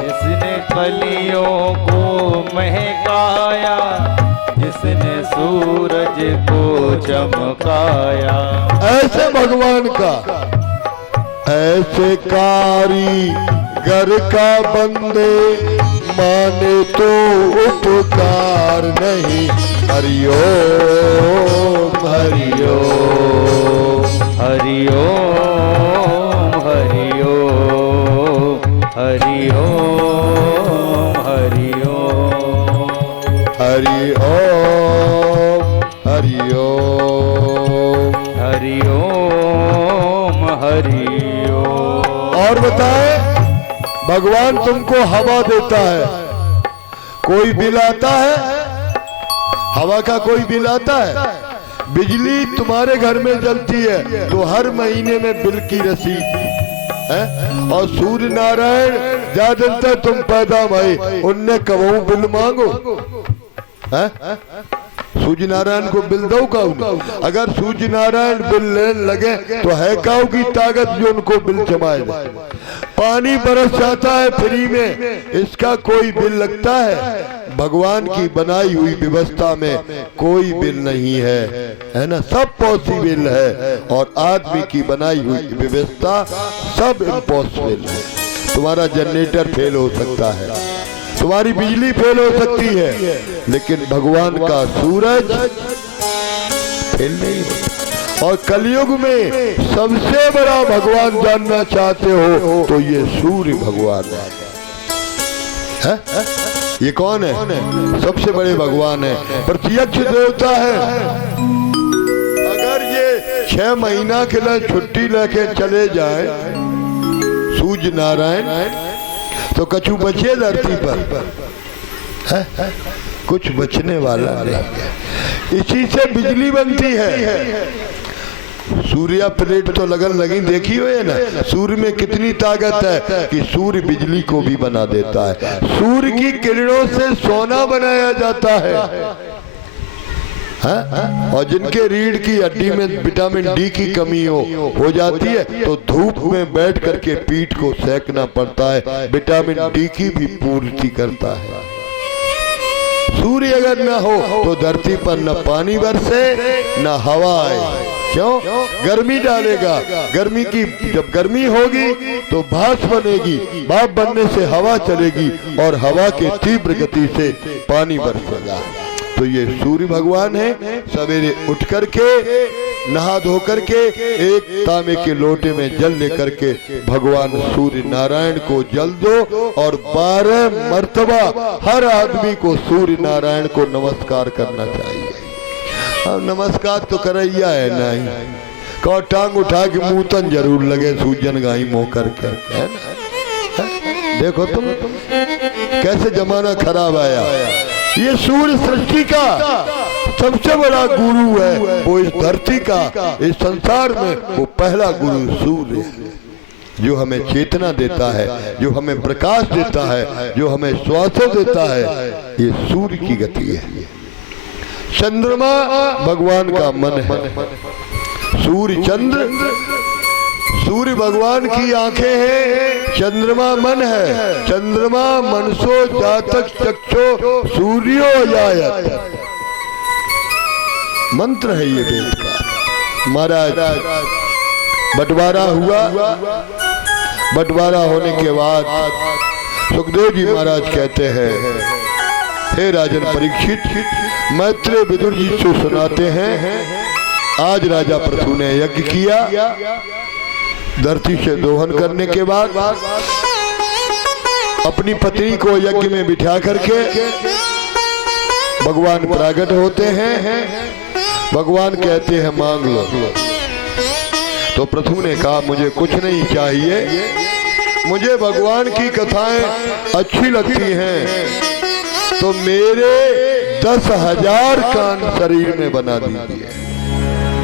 जिसने कलियों को महकाया, जिसने सूरज को चमकाया। ऐसे भगवान का, ऐसे कारीगर का बंदे माने तो उपकार नहीं। हरि ओम हरि ओम हरि ओम हरि ओम हरि ओम हरि ओम हरि ओम हरि ओम हरि ओम हरि ओम। और बताए, भगवान तुमको हवा देता है, कोई बिल आता है? हवा का कोई बिल आता है? बिजली तुम्हारे घर में जलती है तो हर महीने में बिल की रसीद है। और सूर्य नारायण ज्यादातर तुम पैदा भाई उनने कबहू बिल मांगो है? सूर्य नारायण को बिल दो काऊ? अगर सूर्य नारायण बिल लेने लगे तो है काऊ की ताकत जो उनको बिल जमाए दे? पानी बरस जाता है फ्री में, इसका कोई बिल लगता है? भगवान की बनाई हुई व्यवस्था में कोई बिल नहीं है ना? सब पॉसिबल है। और आदमी की बनाई हुई व्यवस्था सब इम्पॉसिबल है। तुम्हारा जनरेटर फेल हो सकता है, तुम्हारी बिजली फेल हो सकती है, लेकिन भगवान का सूरज फेल नहीं होता। और कलयुग में सबसे बड़ा भगवान जानना चाहते हो तो ये सूर्य भगवान है। ये कौन है? सबसे बड़े भगवान है, प्रत्यक्ष देवता है। अगर ये 6 महीना के लिए छुट्टी लेके चले जाए सूर्य नारायण तो कछु बचे धरती पर है? कुछ बचने वाला नहीं। इसी से बिजली बनती है। सूर्य प्लेट तो लगन लगी देखी हो है ना? सूर्य में कितनी ताकत है कि सूर्य बिजली को भी बना देता है। सूर्य की किरणों से सोना बनाया जाता है। और जिनके रीढ़ की हड्डी में विटामिन डी की कमी हो जाती है तो धूप में बैठ करके पीठ को सेकना पड़ता है, विटामिन डी की भी पूर्ति करता है। सूर्य अगर न हो तो धरती पर न पानी बरसे न हवा आए। क्यों? गर्मी डालेगा। गर्मी की जब गर्मी होगी तो भाप बनेगी, भाप बनने से हवा चलेगी और हवा के तीव्र गति से पानी बरसेगा। तो ये सूर्य भगवान है। सवेरे उठ करके नहा धो करके एक तांबे के लोटे में जल लेकर के भगवान सूर्य नारायण को जल दो और 12 मर्तबा हर आदमी को सूर्य नारायण को नमस्कार करना चाहिए। अब नमस्कार तो करैया है नहीं, कौ टांग उठा के मुंह तन जरूर लगे सूजन गाई मोह करके, है ना? देखो तुम कैसे जमाना खराब आया। ये सूर्य सृष्टि का सबसे बड़ा गुरु है, वो इस धरती का, इस संसार में वो पहला गुरु सूर्य है, जो हमें चेतना देता है, जो हमें प्रकाश देता है, जो हमें श्वास देता है। ये सूर्य की गति है। चंद्रमा भगवान का मन है। सूर्य चंद्र, सूर्य भगवान की आंखें हैं, चंद्रमा मन है। चंद्रमा मनसो जातक चक्षो सूर्यो जायत, मंत्र है ये वेद का। महाराज बंटवारा हुआ। बंटवारा होने के बाद सुखदेव जी महाराज कहते हैं, हे राजन परीक्षित, मैत्रेय विदुर जी से सुनाते हैं, आज राजा पृथु ने यज्ञ किया। धरती से दोहन करने के बाद अपनी पत्नी को यज्ञ में बिठा करके भगवान प्रकट होते हैं। भगवान कहते हैं मांग लो। तो पृथु ने कहा मुझे कुछ नहीं चाहिए, मुझे भगवान की कथाएं अच्छी लगती हैं, तो मेरे 10,000 कान शरीर में बना दीजिए।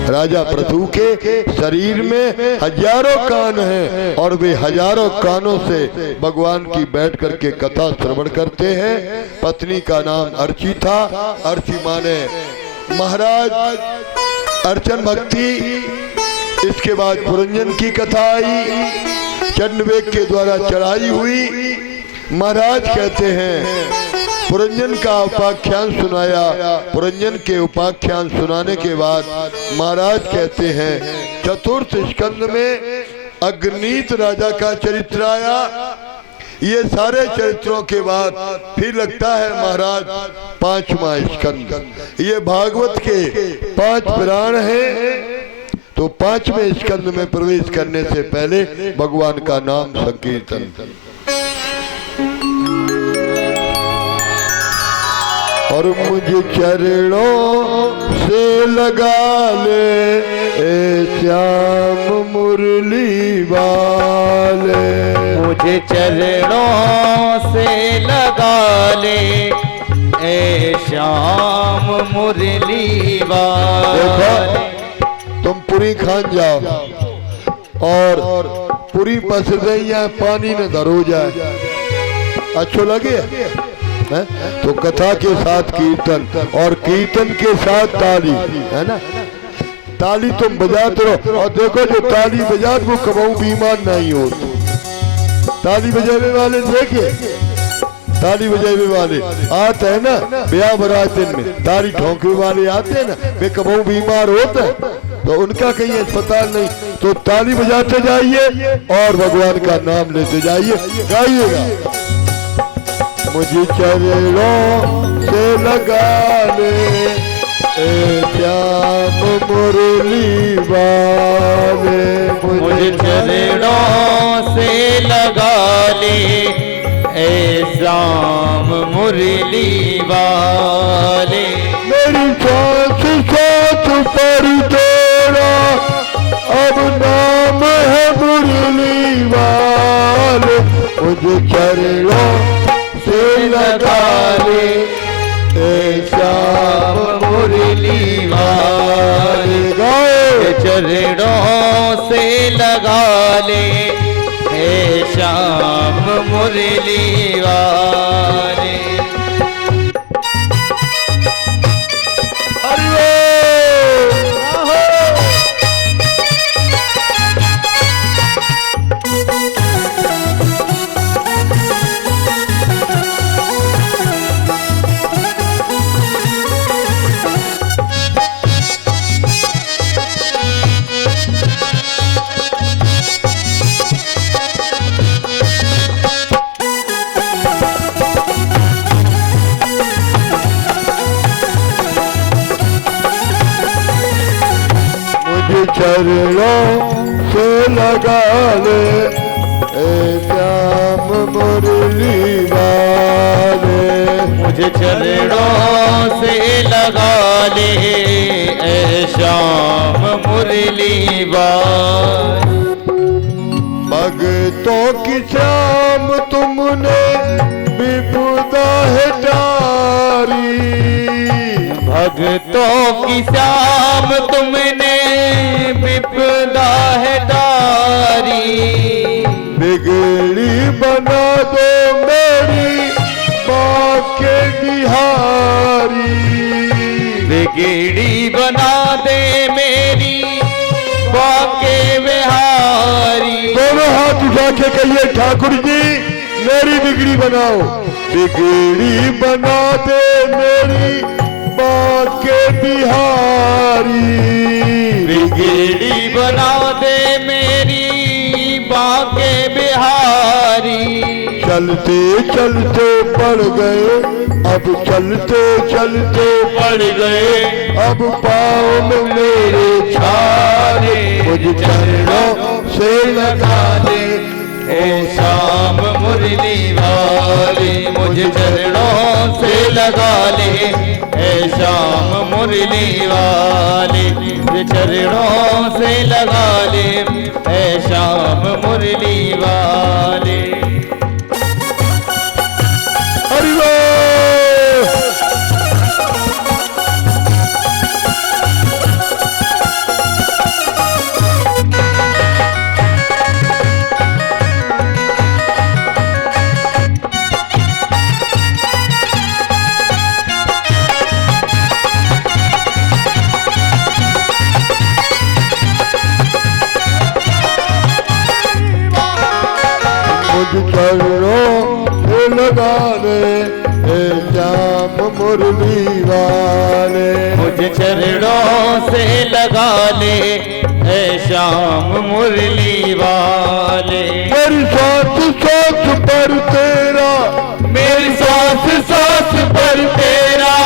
राजा पृथु के शरीर में हजारों कान हैं और वे हजारों कानों से भगवान की बैठ करके कथा श्रवण करते हैं। पत्नी का नाम अर्ची था। अर्ची माने महाराज, अर्चन भक्ति। इसके बाद पुरंजन की कथा आई, चंडवेग के द्वारा चढ़ाई हुई। महाराज कहते हैं पुरंजन का उपाख्यान सुनाया। पुरंजन के उपाख्यान सुनाने के बाद महाराज कहते हैं चतुर्थ स्कंद में अग्नीत राजा का चरित्र आया। ये सारे चरित्रों के बाद फिर लगता है महाराज 5वां स्कंद। ये भागवत के 5 पुराण हैं। तो 5वें स्कंद में प्रवेश करने से पहले भगवान का नाम संकीर्तन। और मुझे चरणों से लगा ले ए श्याम मुरली वाले, मुझे चरणों से लगा ले ए श्याम मुरली वाले। देखो तुम पूरी खान जाओ और पूरी पस गई है, पानी में धरो जाए, अच्छो लगे है? तो कथा के साथ कीर्तन और कीर्तन के साथ ताली, है ना? ताली तुम बजाते रहो और देखो जो ताली बजाते वो कबहू बीमार नहीं होते। ताली बजाने वाले देखे, ताली बजाने वाले आते हैं ना ब्याह बरातन में, ताली ठोंकने वाले आते हैं ना, वे कबहू बीमार होते हैं तो उनका कहीं अस्पताल नहीं। तो ताली बजाते जाइए और भगवान का नाम लेते जाइए, गाइएगा। मुझे चरणों से लगा ले ए श्याम मुरली वाले, मुझे चरणों से लगा ले ए श्याम मुरली वाले। मेरी सांस सांस पर तेरा अब नाम है मुरली वाले, मुझे चरणों से लगा ले ए श्याम मुरली वाले। गाए चरणों से लगा ले हे श्याम मुरली वाले। चरणों से लगा ले ए श्याम मुरली वाले। मुझे चरणों से लगा ले ए श्याम मुरली वाले। भक्तों की श्याम तुमने विपुदा है डारी। भक्तों की श्याम तुमने विपदा है डारी। बिगड़ी बना दो मेरी बाके बिहारी। बिगड़ी बना दे मेरी बाके बिहारी। दोनों हाथ उठा के कहिए ठाकुर जी मेरी बिगड़ी बनाओ। बिगड़ी बना दे मेरी बाके बिहारी। बिगड़ी बना दे मेरी बाके बिहारी। चलते चलते पड़ गए अब चलते चलते पड़ गए अब पाँव में मेरे छाले। मुझ चरणों से लगा दे ए श्याम मुरली वाले। मुझे चरणों से लगा ले ए श्याम मुरली वाले। मुझे चरणों से लगा ले ए श्याम मुरली वाले। हरि बोल। चरणों से लगा ले ए श्याम मुरली वाले। मुझे चरणों से लगा ले ए श्याम मुरली वाले। मेरी सांस सांस पर तेरा मेरी सांस सांस पर तेरा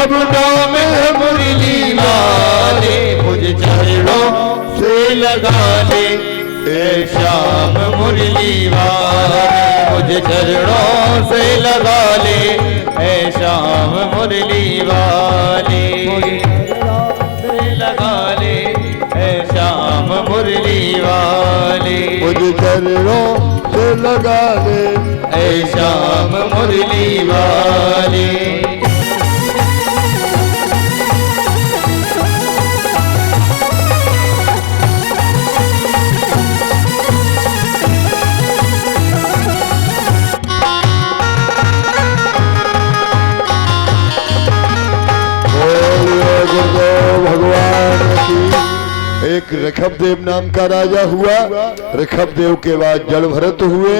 अब नाम है मुरली वाले। मुझे चरणों से लगा ले ए श्याम मुरली वाले। मुझे चरणों से लगा ले ए श्याम मुरली वाले। से लगा ले ए श्याम मुरली वाले। मुझे चरणों से लगा ले ए श्याम मुरली वाले। एक ऋषभदेव नाम का राजा हुआ। ऋषभदेव के बाद जड़ भरत हुए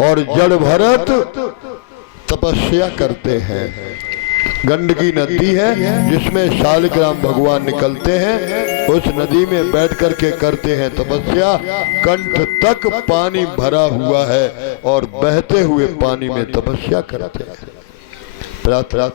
और जड़ भरत तपस्या करते हैं। गंडकी नदी है जिसमें शालिग्राम भगवान निकलते हैं। उस नदी में बैठ करके करते हैं तपस्या। कंठ तक पानी भरा हुआ है और बहते हुए पानी में तपस्या करते हैं। प्रार्थना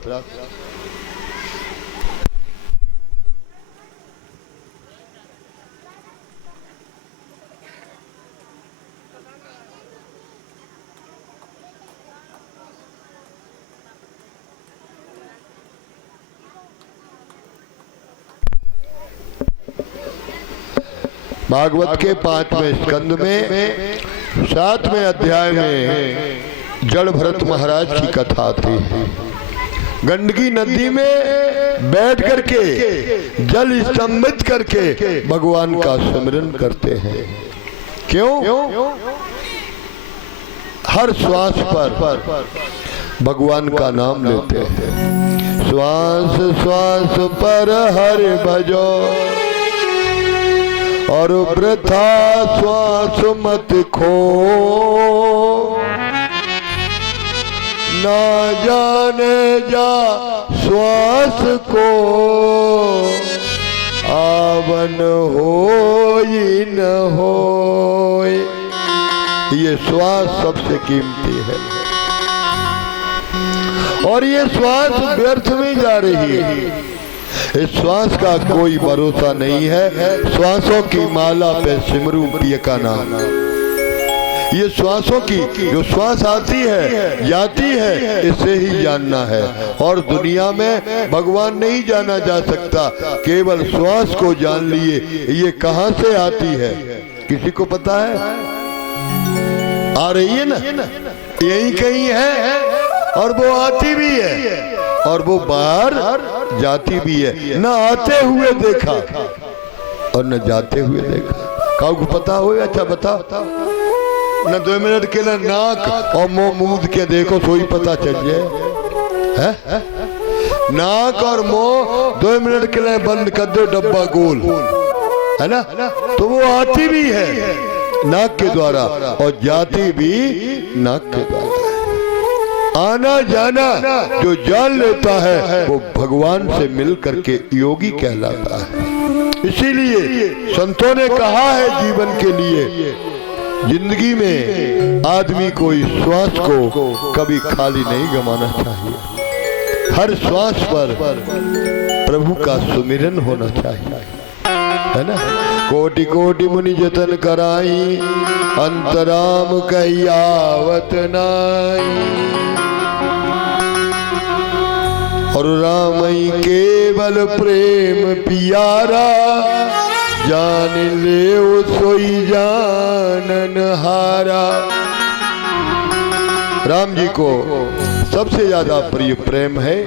भागवत के 5वें स्कंद में 7वें अध्याय में जड़ भरत महाराज की कथा थी। गंडकी नदी में बैठ करके जल स्तंभित करके भगवान का स्मरण करते हैं। क्यों? हर श्वास पर भगवान का नाम लेते हैं। श्वास श्वास पर हरि भजो और वृथा श्वास मत खो। ना जाने जा श्वास को आवन होई न होय। ये श्वास सबसे कीमती है और ये श्वास व्यर्थ में जा रही है। इस श्वास का कोई भरोसा नहीं है। श्वासों की माला पे सिमरू पिय का नाम। ये श्वासों की जो श्वास आती है जाती है, इसे ही जानना है। और दुनिया में भगवान नहीं जाना जा सकता, केवल श्वास को जान लिए। ये कहाँ से आती है किसी को पता है? आ रही है ना, यही कहीं है, और वो आती भी है और वो बाहर जाती भी है। न आते हुए देखा और न जाते हुए देखा। काऊ को पता हो? अच्छा बता। न 2 मिनट के लिए नाक और मुंह मूंद के देखो, सोई पता चल जाए। नाक और मुंह 2 मिनट के लिए बंद कर दो, डब्बा गोल है ना, तो वो आती भी है नाक के द्वारा और जाती भी नाक के द्वारा। आना जाना जो जान लेता है वो भगवान से मिल करके योगी कहलाता है। इसीलिए संतों ने कहा है जीवन के लिए, जिंदगी में आदमी को इस श्वास को कभी खाली नहीं गंवाना चाहिए। हर श्वास पर प्रभु का सुमिरन होना चाहिए, है ना। कोटि कोटि मुनि जतन कराई, अंतराम कहियावत नाई। और रामई केवल प्रेम पियारा, जान ले वो सोई जानन हारा। राम जी को सबसे ज्यादा प्रिय प्रेम है।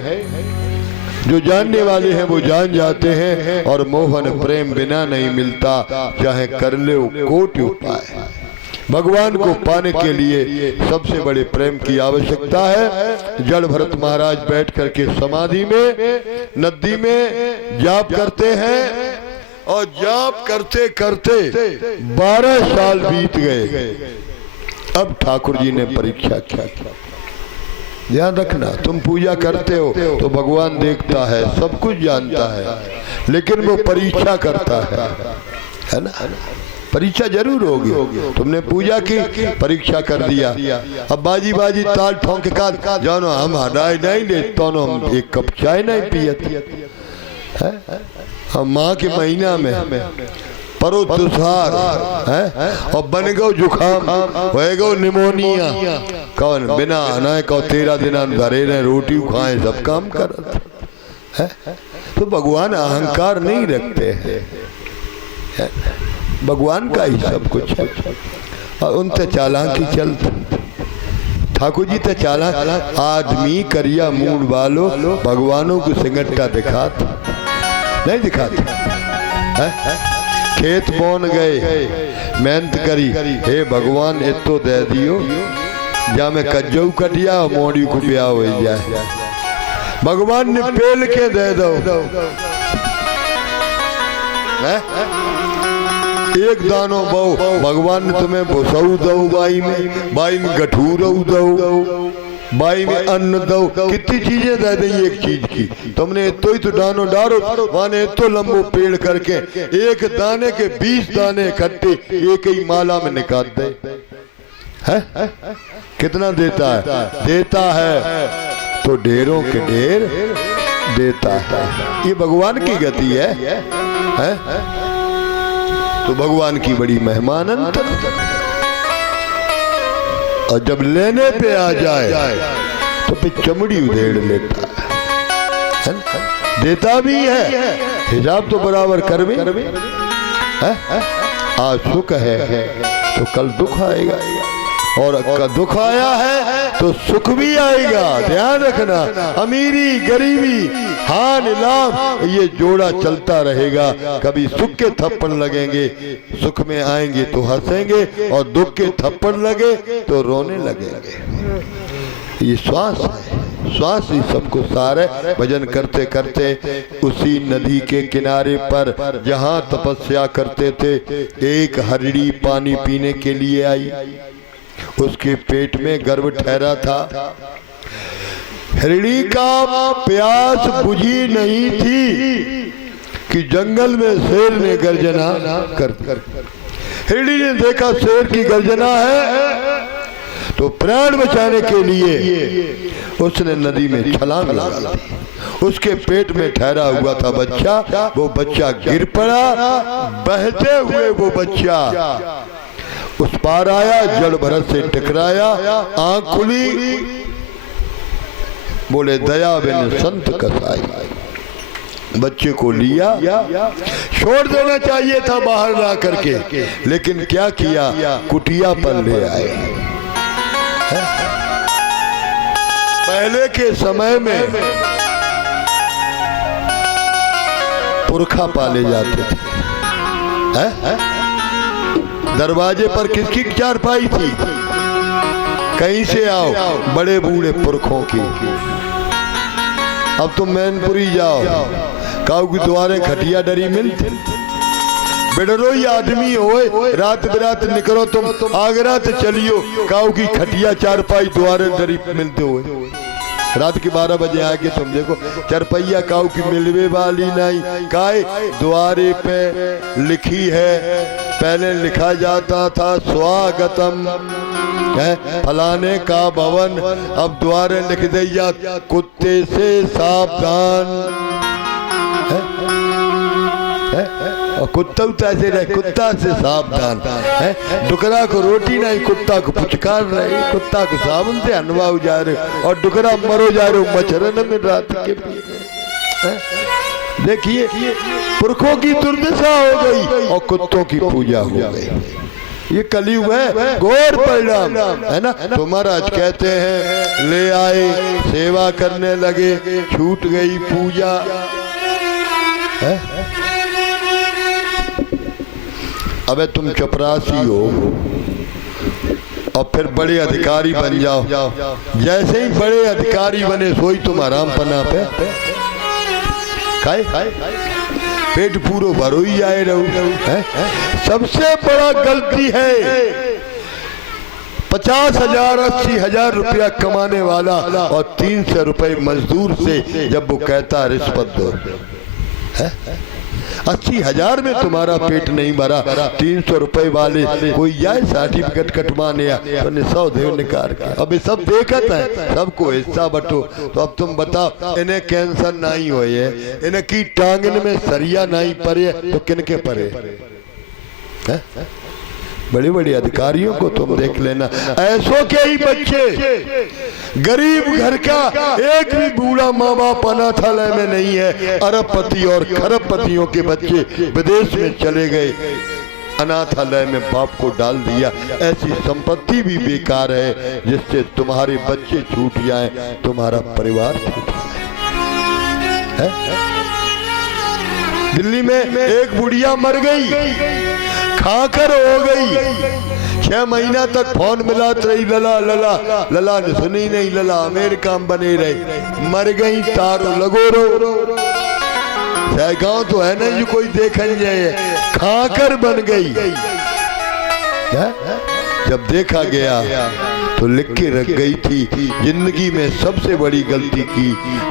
जो जानने वाले हैं वो जान जाते हैं, और मोहन प्रेम बिना नहीं मिलता, चाहे कर ले कोटि उपाय। भगवान को पाने के लिए सबसे बड़े प्रेम की आवश्यकता है। जड़ भरत महाराज बैठ करके समाधि में नदी में जाप करते हैं, और जाप करते करते 12 साल बीत गए। अब ठाकुर जी ने परीक्षा किया। ध्यान रखना, तुम पूजा करते हो तो भगवान देखता है, सब कुछ जानता है, लेकिन वो परीक्षा करता है ना। परीक्षा जरूर होगी। तुमने पूजा की, परीक्षा कर दिया। अब बाजी बाजी ताल ठोंक का जानो हम हटाए नहीं दे, तो हम एक कप चाय नहीं पिए। हम माँ के महीना में परो तुषार है, और बन गो जुखाम, हो गो निमोनिया। कौन बिना अनाय को 13 दिन धरे ने रोटी खाए, सब काम कर है। तो भगवान अहंकार नहीं रखते हैं, भगवान का ही सब कुछ है। और उनसे चालाकी चलते। ठाकुर जी तो चालाक आदमी करिया मूड वालो, भगवानों को सिंगट्टा दिखाते नहीं दिखाते है? खेत बोन गए, मेहनत करी, हे भगवान इतो दे दियो जा मैं कज्जऊ कटिया मोड़ी को ब्याह हो जाए। भगवान ने पेल के दे दो है? एक दानो बहु भगवान ने तुम्हें भुसऊ दो, बाई में गठूरऊ दो, बाई में अन्न दो, कितनी चीजें दे दी एक चीज की। तुमने तो ही तो दानो डारो, माने तो लंबो पेड़ करके एक दाने के 20 दाने इकट्ठे एक ही माला में निकाल दे है? कितना देता है? देता है तो ढेरों के ढेर देता है। ये भगवान की गति है? तो भगवान की बड़ी मेहमान अंतर। और जब लेने पे आ जाए तो फिर चमड़ी उधेड़ लेता है। देता भी है, हिसाब तो बराबर कर भी है? आज सुख है तो कल दुख आएगा, और दुख आया है तो सुख भी आएगा। ध्यान रखना, अमीरी गरीबी हान लाभ ये जोड़ा चलता रहेगा। कभी सुख के थप्पड़ लगेंगे, सुख में आएंगे तो हंसेंगे, और दुख के थप्पड़ लगे तो रोने लगेंगे। ये श्वास है, श्वास ही सबको सार है। भजन करते करते उसी नदी के किनारे पर जहाँ तपस्या करते थे, एक हरिणी पानी पीने के लिए आई। उसके पेट में गर्भ ठहरा था। हिरणी का प्यास बुझी नहीं थी कि जंगल में शेर ने गर्जना कर। हिरणी ने देखा शेर की गर्जना है, तो प्राण बचाने के लिए उसने नदी में छलांग लगा दी उसके पेट में ठहरा हुआ था बच्चा, वो बच्चा गिर पड़ा, बहते हुए वो बच्चा उस पार आया, जड़ भरत से टकराया, आंख खुली, बोले दया बिन संत कसाई। बच्चे को लिया, छोड़ देना चाहिए था बाहर ला करके, लेकिन क्या किया, कुटिया पर ले आए। पहले के समय में पुरखा पाले जाते थे, है? दरवाजे पर किसकी चारपाई थी, कहीं से आओ, बड़े बूढ़े पुरखों की। अब तुम मैनपुरी जाओ, काऊ की द्वारे खटिया डरी मिलती, बेडरोई आदमी होए, रात बिरात निकलो तुम आगरा तो चलियो, काऊ की खटिया चारपाई द्वारे डरी मिलते हुए। रात के 12 बजे आके तुम देखो, चरपैया काऊ की मिलवे वाली नहीं, काहे द्वारे पे लिखी है, पहले लिखा जाता था स्वागतम है फलाने का भवन, अब द्वारे लिख दिया कुत्ते से सावधान है? और कुत्ता ऐसे रहे, कुत्ता से सावधान है, डुकरा को रोटी नहीं, कुत्ता को पुचकार रहे, कुत्ता को साबुन से हनवाऊ जा रहे, और डुकरा मरो जा रहे मच्छरन में रात के। देखिए पुरखों की दुर्दशा हो गई और कुत्तों की पूजा हो गई। ये कलयुग है, घोर परिणाम है ना। तो महाराज कहते हैं ले आए, सेवा करने लगे, छूट गई पूजा है? अबे तुम चपरासी हो और फिर बड़े अधिकारी बन जाओ, जैसे ही बड़े अधिकारी बने सोई तुम आराम पना पे खाए पेट पूरो भरो ही आए रहो है? सबसे बड़ा गलती है 50,000 80,000 रुपया कमाने वाला और 300 रुपए मजदूर से जब वो कहता रिश्वत दो है? 80,000 में तुम्हारा पेट नहीं भरा, 300 रुपए वाले कोई जाए सर्टिफिकेट कटवाने तो 100 देव निकाल के, अभी सब देखत है, सबको हिस्सा बटो। तो अब तुम बताओ, इन्हें कैंसर नहीं हुए है, इन्हें की टांगन में सरिया नहीं पड़े तो किनके पड़े है? बड़े बड़े अधिकारियों को तुम देख लेना, ऐसों के ही बच्चे, गरीब घर का एक भी बूढ़ा माँ बाप अनाथालय में नहीं है, अरबपति और खरबपतियों के बच्चे विदेश में चले गए, अनाथालय में बाप को डाल दिया। ऐसी संपत्ति भी बेकार है जिससे तुम्हारे बच्चे छूट जाए, तुम्हारा परिवार छूट जाए। दिल्ली में एक बुढ़िया मर गई, खाकर हो गई, 6 महीना तक फोन मिलात रही, लला लला लला ने सुनी नहीं, लला अमेरिका में बने रही, मर गई, तारो लगो रो। गाँव तो है ना जो कोई देखन जाए, खाकर बन गई। जब देखा गया तो लिख के रख गई थी, जिंदगी में सबसे बड़ी गलती की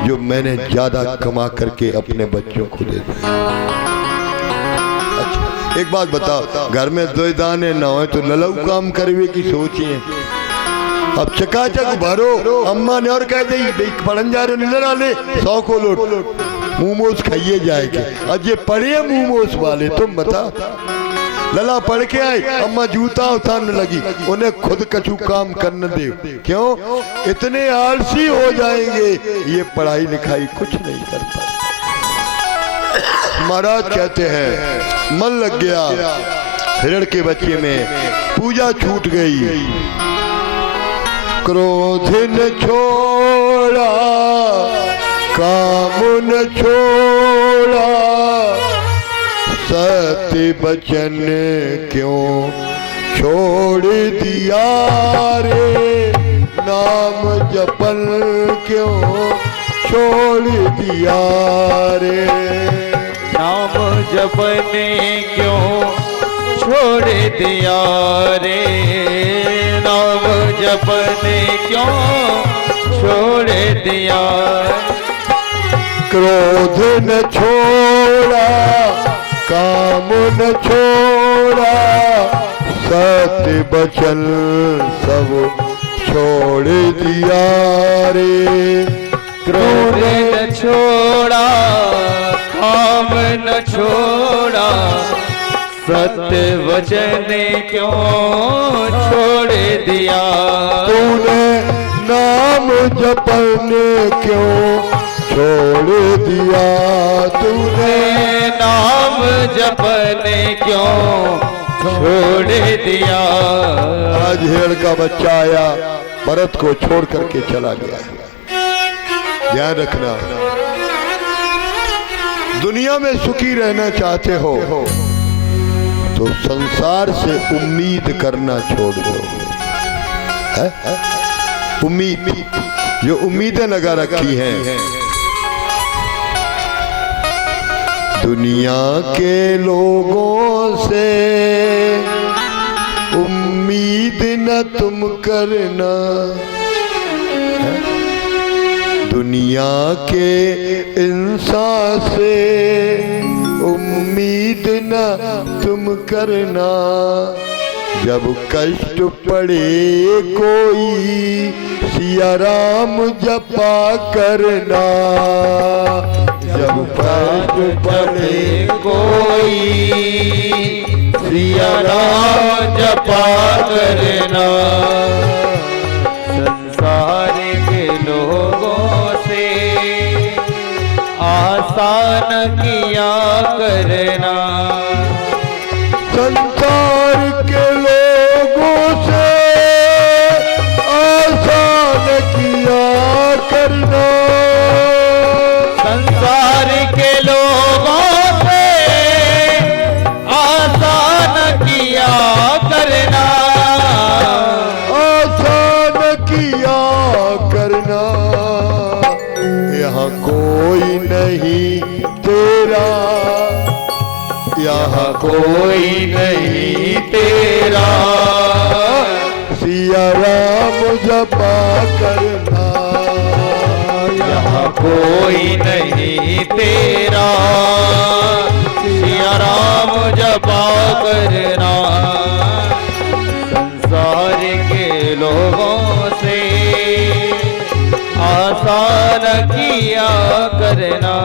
जो मैंने ज्यादा कमा करके अपने बच्चों को दे दिया। अच्छा एक बात बताओ, घर में 2 दाने ना हो तो ललऊ काम करवे की सोचिए। अब चकाचक भरो, अम्मा ने और कह दी पढ़न जा रहे नहीं डाले 100 को लोट मोमोज खाइए जाएंगे, अब ये पढ़े मोमोज वाले, तुम बताओ। लला पढ़ के आए, अम्मा जूता उतारने लगी, उन्हें खुद कछु काम करने दे, क्यों? इतने आलसी हो जाएंगे, ये पढ़ाई लिखाई कुछ नहीं कर पाते। महाराज कहते हैं मन लग गया हिरण के बच्चे में, पूजा छूट गई, क्रोध न छोड़ा, काम न छोड़ा, सत्य वचन क्यों छोड़ दिया रे, नाम जपन क्यों छोड़ दिया रे, नाम जपने क्यों छोड़ दिया रे, नाम जपने क्यों छोड़ दिया। क्रोध न छोड़ा, काम न छोड़ा, सत्य वचन सब छोड़ दिया रे, क्रोध न छोड़ा, काम न छोड़ा, सत्य वचन क्यों छोड़ दिया। तूने नाम जपने क्यों छोड़ दिया। तूने नाम जपने क्यों छोड़ दिया। आज हेड़ का बच्चा आया, भरत को छोड़ करके चला गया। ध्यान रखना, दुनिया में सुखी रहना चाहते हो तो संसार से उम्मीद करना छोड़ दो। है? उम्मीद, जो उम्मीदें लगा रखी हैं दुनिया के लोगों से, उम्मीद न तुम करना। दुनिया के इंसान से उम्मीद न तुम करना। जब कष्ट पड़े कोई सिया राम जपा करना। जब कष्ट पड़े कोई सिया राम जपा करना। संसार के लोगों से आसान किया करना। संसार के लोगों से आसान किया करना। संसार के लोगों से आसान किया करना। आसान किया करना। यहाँ कोई नहीं तेरा, यहाँ कोई नहीं तेरा। सिया राम जपा करना। यहाँ कोई नहीं तेरा। सिया राम जपा करना। संसार के लोगों से आसान किया करना।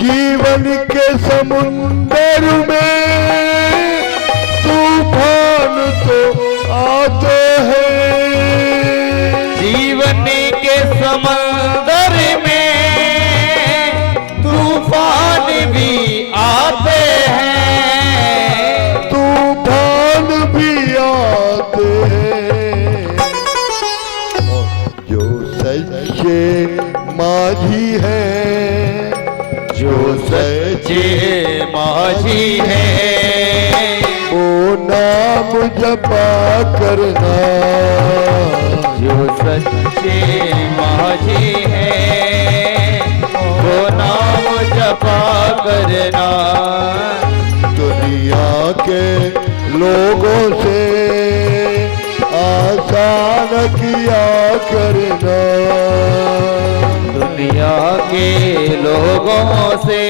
जीवन के समुंदर में तूफान तो आते हैं। जीवन के समंदर में तूफान भी आते हैं। तूफान भी आते हैं। जो सच्चे माझी हैं, जो सच्चे माझी हैं, वो नाम जपा करना। जो सच्चे माझी हैं, वो नाम जपा करना। दुनिया के लोगों से आसान किया करना। दुनिया के लोगों से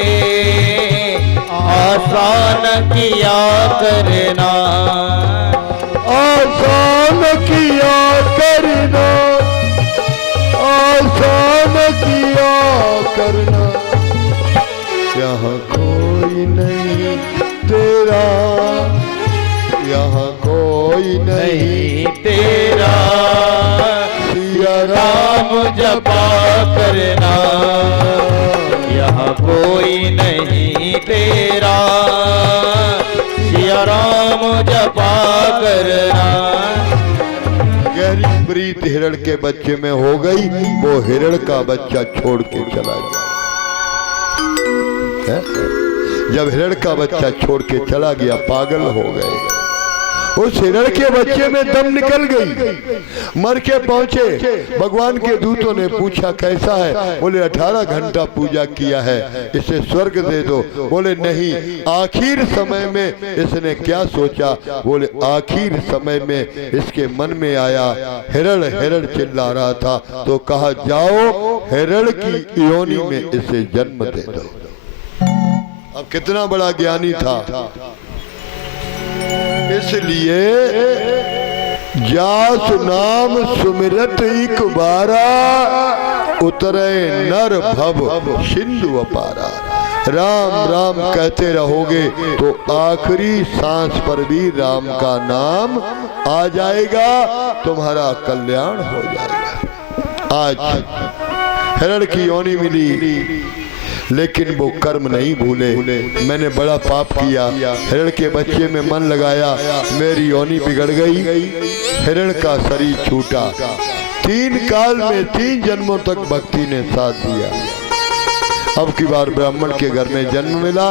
आसान किया करना। आसान किया करना। आसान किया करना। यहाँ कोई नहीं तेरा, यहाँ कोई नहीं तेरा। सिया राम जपा करना। यहाँ कोई नहीं तेरा। सिया राम जपा करना। गहरी प्रीत हिरण के बच्चे में हो गई, वो हिरण का बच्चा छोड़ के चला गया। है? जब हिरण का बच्चा छोड़ के चला गया, पागल हो गए। उस हिरण के बच्चे में दम निकल गई। मर के पहुंचे, भगवान के दूतों ने पूछा कैसा है। बोले 18 घंटा पूजा किया है, इसे स्वर्ग दे दो। बोले नहीं, आखिर समय में इसने क्या सोचा। बोले आखिर समय में इसके मन में आया हिरण हिरण चिल्ला रहा था, तो कहा जाओ हिरण की योनि में इसे जन्म दे दो। अब कितना बड़ा ज्ञानी था। इसलिए जास नाम सुमिरत एक बारा, उतरे नर भव सिंधु अपारा। राम राम कहते रहोगे तो आखिरी सांस पर भी राम का नाम आ जाएगा, तुम्हारा कल्याण हो जाएगा। आज हिरण की योनि मिली, लेकिन वो कर्म नहीं भूले। मैंने बड़ा पाप किया, हिरण के बच्चे में मन लगाया, मेरी योनि बिगड़ गई, हिरण का शरीर छूटा। 3 काल में 3 जन्मों तक भक्ति ने साथ दिया। अब की बार ब्राह्मण के घर में जन्म मिला,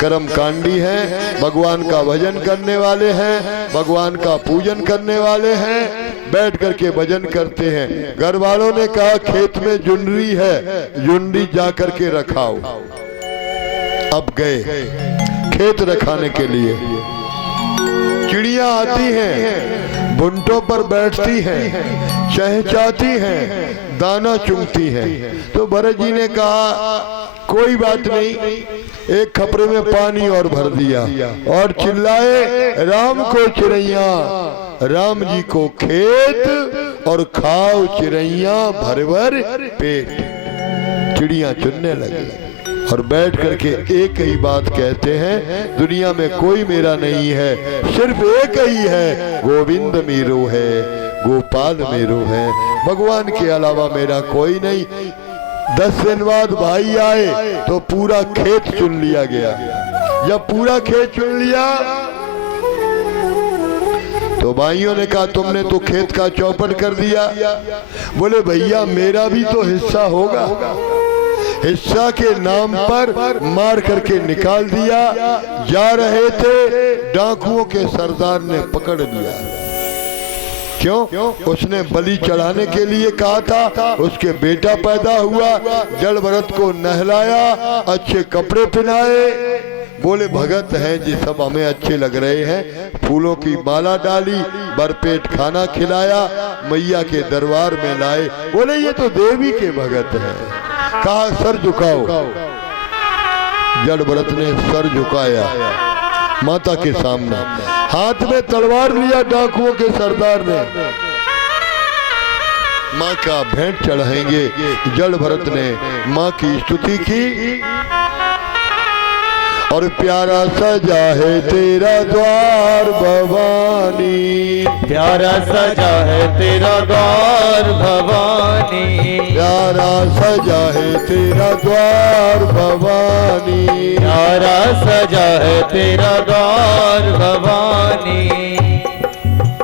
कर्म कांडी हैं, भगवान का भजन करने वाले हैं, भगवान का पूजन करने वाले हैं, बैठ करके भजन करते हैं। घर वालों ने कहा खेत में जुंडरी है, जुंडरी जा करके रखाओ। अब गए खेत रखाने के लिए, चिड़ियां आती हैं, भुंटों पर बैठती हैं, चहचहाती हैं, दाना चुगती हैं। तो भरत जी ने कहा कोई बात नहीं, एक खपरे में पानी और भर दिया और चिल्लाए राम को चिड़ैया, राम जी को खेत और खाओ चिड़ैया भर भर पेट। चिड़ियां चुनने लगी और बैठ करके एक ही बात कहते हैं, दुनिया में कोई मेरा नहीं है, सिर्फ एक ही है, गोविंद मेरो है, गोपाल मेरो है, भगवान के अलावा मेरा कोई नहीं। 10 दिन बाद भाई आए तो पूरा खेत चुन लिया गया। जब पूरा खेत चुन लिया तो भाइयों ने कहा तुमने तो खेत का चौपट कर दिया। बोले भैया मेरा भी तो हिस्सा होगा। हिस्सा के नाम पर मार करके निकाल दिया। जा रहे थे, डाकुओं के सरदार ने पकड़ लिया। क्यों? उसने बलि चढ़ाने के लिए कहा था, उसके बेटा पैदा हुआ, जड़ भरत को नहलाया, अच्छे कपड़े पहनाए, बोले भगत हैं जी सब हमें अच्छे लग रहे हैं, फूलों की माला डाली, भरपेट खाना खिलाया, मैया के दरबार में लाए। बोले ये तो देवी के भगत हैं। कहा सर झुकाओ। जड़ भरत ने सर झुकाया माता के सामने, हाथ में तलवार लिया डाकुओं के सरदार ने। माँ का भेंट चढ़ाएंगे। जड़ भरत ने माँ की स्तुति की और प्यारा सजा है तेरा द्वार भवानी, प्यारा सजा है तेरा द्वार भवानी, प्यारा सजा है तेरा द्वार भवानी, प्यारा सजा है तेरा द्वार भवानी।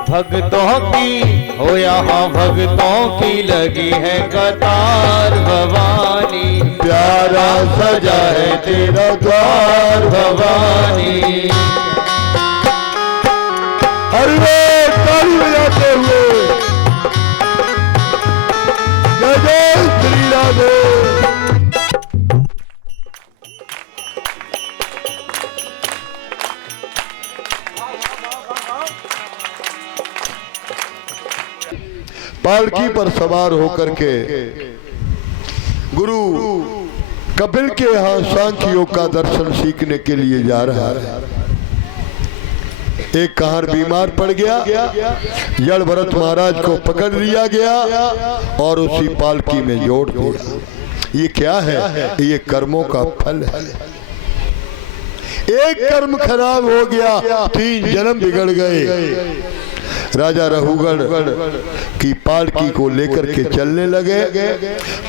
भक्तों की हो यहाँ भक्तों की लगी है कतार भवानी, प्यारा सजा है तेरा द्वार भवानी। हरे ताली बजाते हुए जय जय श्री राधे। पालकी पर सवार होकर के गुरु कपिल के यहाँ सांख्य योग का दर्शन सीखने के लिए जा रहा है। एक कहार बीमार पड़ गया, जड़ भरत महाराज को पकड़ लिया गया और उसी पालकी में जोड़ दिया। ये क्या है? ये कर्मों का फल है। एक कर्म खराब हो गया, 3 जन्म बिगड़ गए। राजा रघुगढ़ की पालकी को लेकर के चलने लगे।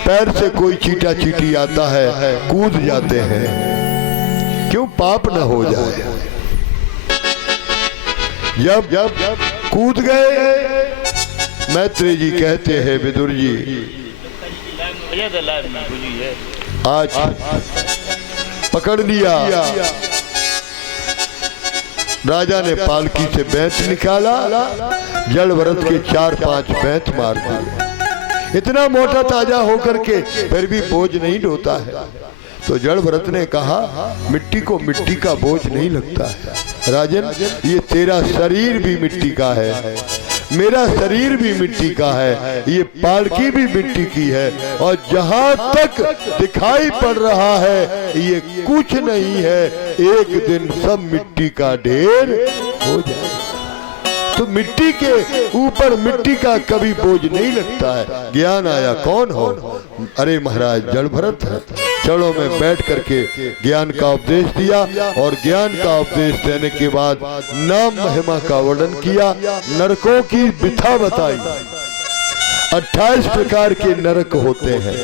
पैर से कोई चीटा चीटी आता है, कूद जाते हैं, क्यों पाप न हो जाए। जब जब कूद गए, मैत्री जी कहते हैं विदुर जी आज पकड़ लिया। राजा ने पालकी से बेंत निकाला, जड़ भरत के 4-5 बेंत मार दिए। इतना मोटा ताजा होकर के फिर भी बोझ नहीं ढोता है। तो जड़ भरत ने कहा मिट्टी को मिट्टी का बोझ नहीं लगता है। राजन ये तेरा शरीर भी मिट्टी का है, मेरा शरीर भी मिट्टी का है, ये पालकी भी मिट्टी की है, और जहां तक दिखाई पड़ रहा है ये कुछ नहीं है। एक दिन सब मिट्टी का ढेर हो जाए। तो मिट्टी के ऊपर मिट्टी का कभी बोझ नहीं लगता है। ज्ञान आया कौन हो? अरे महाराज जड़ भरत है। चरणों में बैठ करके ज्ञान का उपदेश दिया और ज्ञान का उपदेश देने के बाद नाम महिमा का वर्णन किया, नरकों की विधा बताई। 28 प्रकार के नरक होते हैं।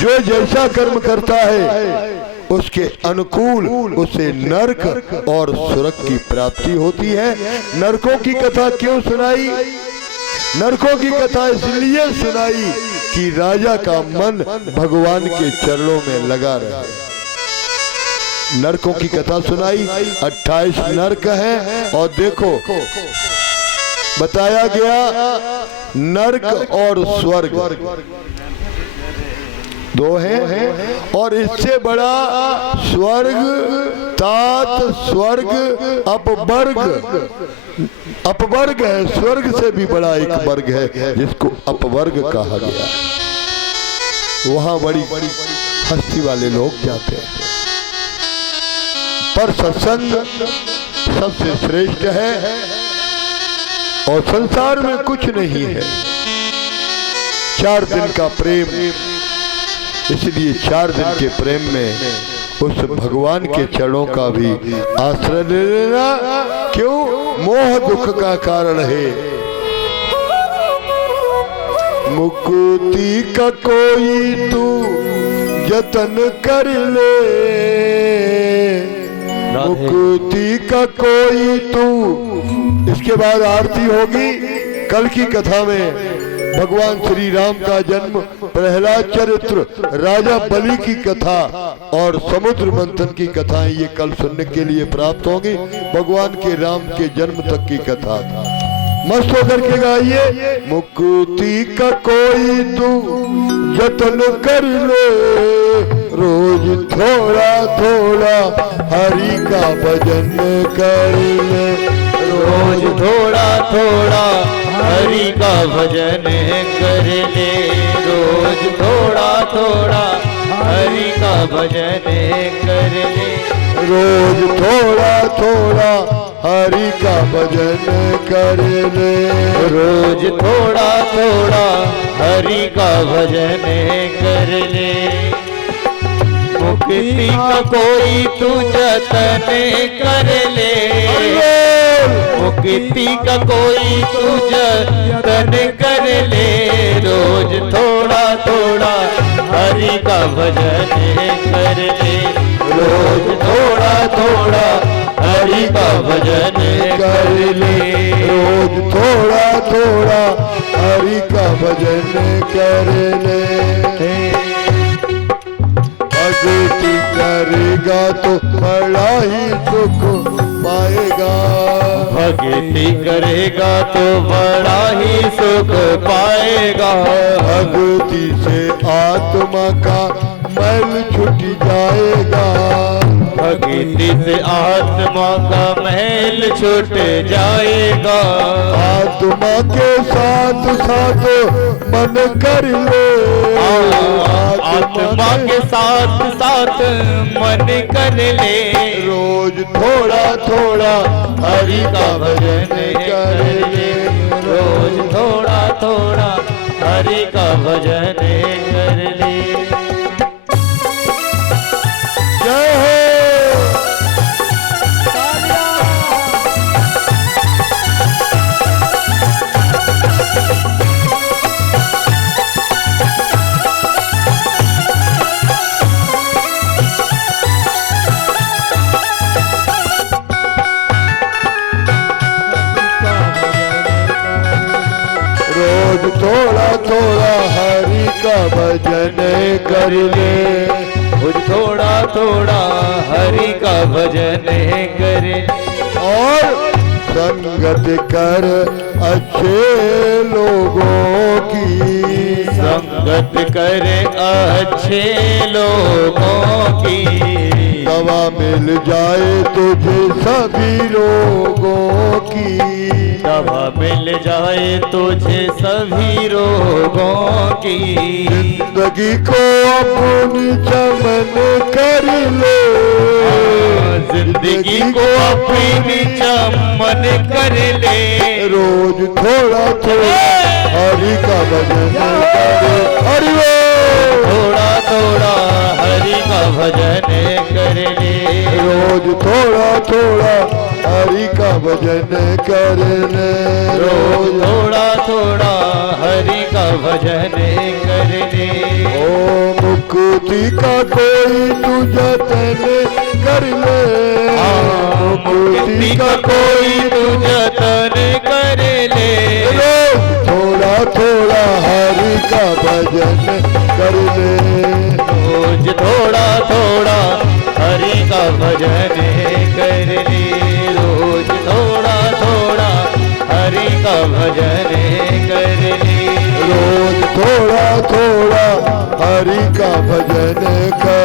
जो जैसा कर्म करता है उसके अनुकूल उसे नरक और स्वर्ग की प्राप्ति होती है। नरकों की कथा क्यों सुनाई? नरकों की कथा इसलिए सुनाई कि राजा का मन भगवान के चरणों में लगा रहे। नरकों की कथा सुनाई। 28 नरक हैं और देखो बताया गया नरक और स्वर्ग दो हैं और इससे बड़ा स्वर्ग तात स्वर्ग अपवर्ग है। स्वर्ग से भी बड़ा एक वर्ग है जिसको अपवर्ग कहा गया। वहां बड़ी हस्ती वाले लोग जाते हैं, पर सत्संग सबसे श्रेष्ठ है और संसार में कुछ नहीं है। 4 दिन का प्रेम, इसलिए 4 दिन के प्रेम में उस भगवान के चरणों का भी आश्रय ले लेना। क्यों? मोह दुख का कारण है। मुक्ति का कोई तू जतन कर ले, मुक्ति का कोई तू। इसके बाद आरती होगी। कल की कथा में भगवान श्री राम का जन्म, प्रहलाद चरित्र, राजा बलि की कथा और समुद्र मंथन की कथाएं ये कल सुनने के लिए प्राप्त होंगी। भगवान के राम के जन्म तक की कथा मस्त होकर के गाइए। मुक्ति का कोई तू जतन कर ले, रोज थोड़ा थोड़ा हरि का भजन कर ले, रोज थोड़ा थोड़ा हरि का भजन कर ले, रोज थोड़ा थोड़ा हरि का भजन कर ले, रोज थोड़ा थोड़ा हरि का भजन कर ले, रोज थोड़ा थोड़ा हरि का भजन कर ले। मुक्ति का कोई तू जतन कर ले, मुक्ति का कोई तू जतन कर ले, रोज थोड़ा थोड़ा हरि का भजन कर ले, रोज थोड़ा थोड़ा हरि का भजन कर ले, रोज थोड़ा थोड़ा हरि का भजन कर ले। भक्ति करेगा तो बड़ा ही सुख पाएगा, भक्ति करेगा तो बड़ा ही सुख पाएगा, भक्ति से आत्मा का मैल छूट जाएगा, भक्ति से आत्मा का महल छूट जाएगा, आत्मा के साथ साथ मन कर ले, आत्मा के साथ साथ मन कर ले, रोज थोड़ा थोड़ा हरि का भजन कर ले, रोज थोड़ा थोड़ा हरि का भजन कर ले। जय हो। रोज थोड़ा थोड़ा हरि का भजन कर ले, रोज थोड़ा थोड़ा हरि का भजन कर ले, और संगत कर अच्छे लोगों की, संगत कर अच्छे लोगों की, दवा मिल जाए तुझे सभी रोगों की, दवा मिल जाए तुझे सभी रोगों की। जिंदगी को अपनी चमन कर ले, जिंदगी को अपनी चमन कर ले। रोज थोड़ा थोड़ा हरि का भजन करे, हरि बोल। थोड़ा थोड़ा हरि का भजन कर ले। रोज थोड़ा थोड़ा हरि का भजन कर ले, रोज थोड़ा थोड़ा हरि का भजन कर ले। ओ मुक्ति का कोई तू जतन कर ले, मुक्ति का कोई तू जतन कर ले। रोज थोड़ा थोड़ा हरि का भजन कर ले, रोज थोड़ा थोड़ा हरि का भजन कर ले। रोज थोड़ा थोड़ा हरि का भजन कर ले। रोज थोड़ा थोड़ा हरि का भजन कर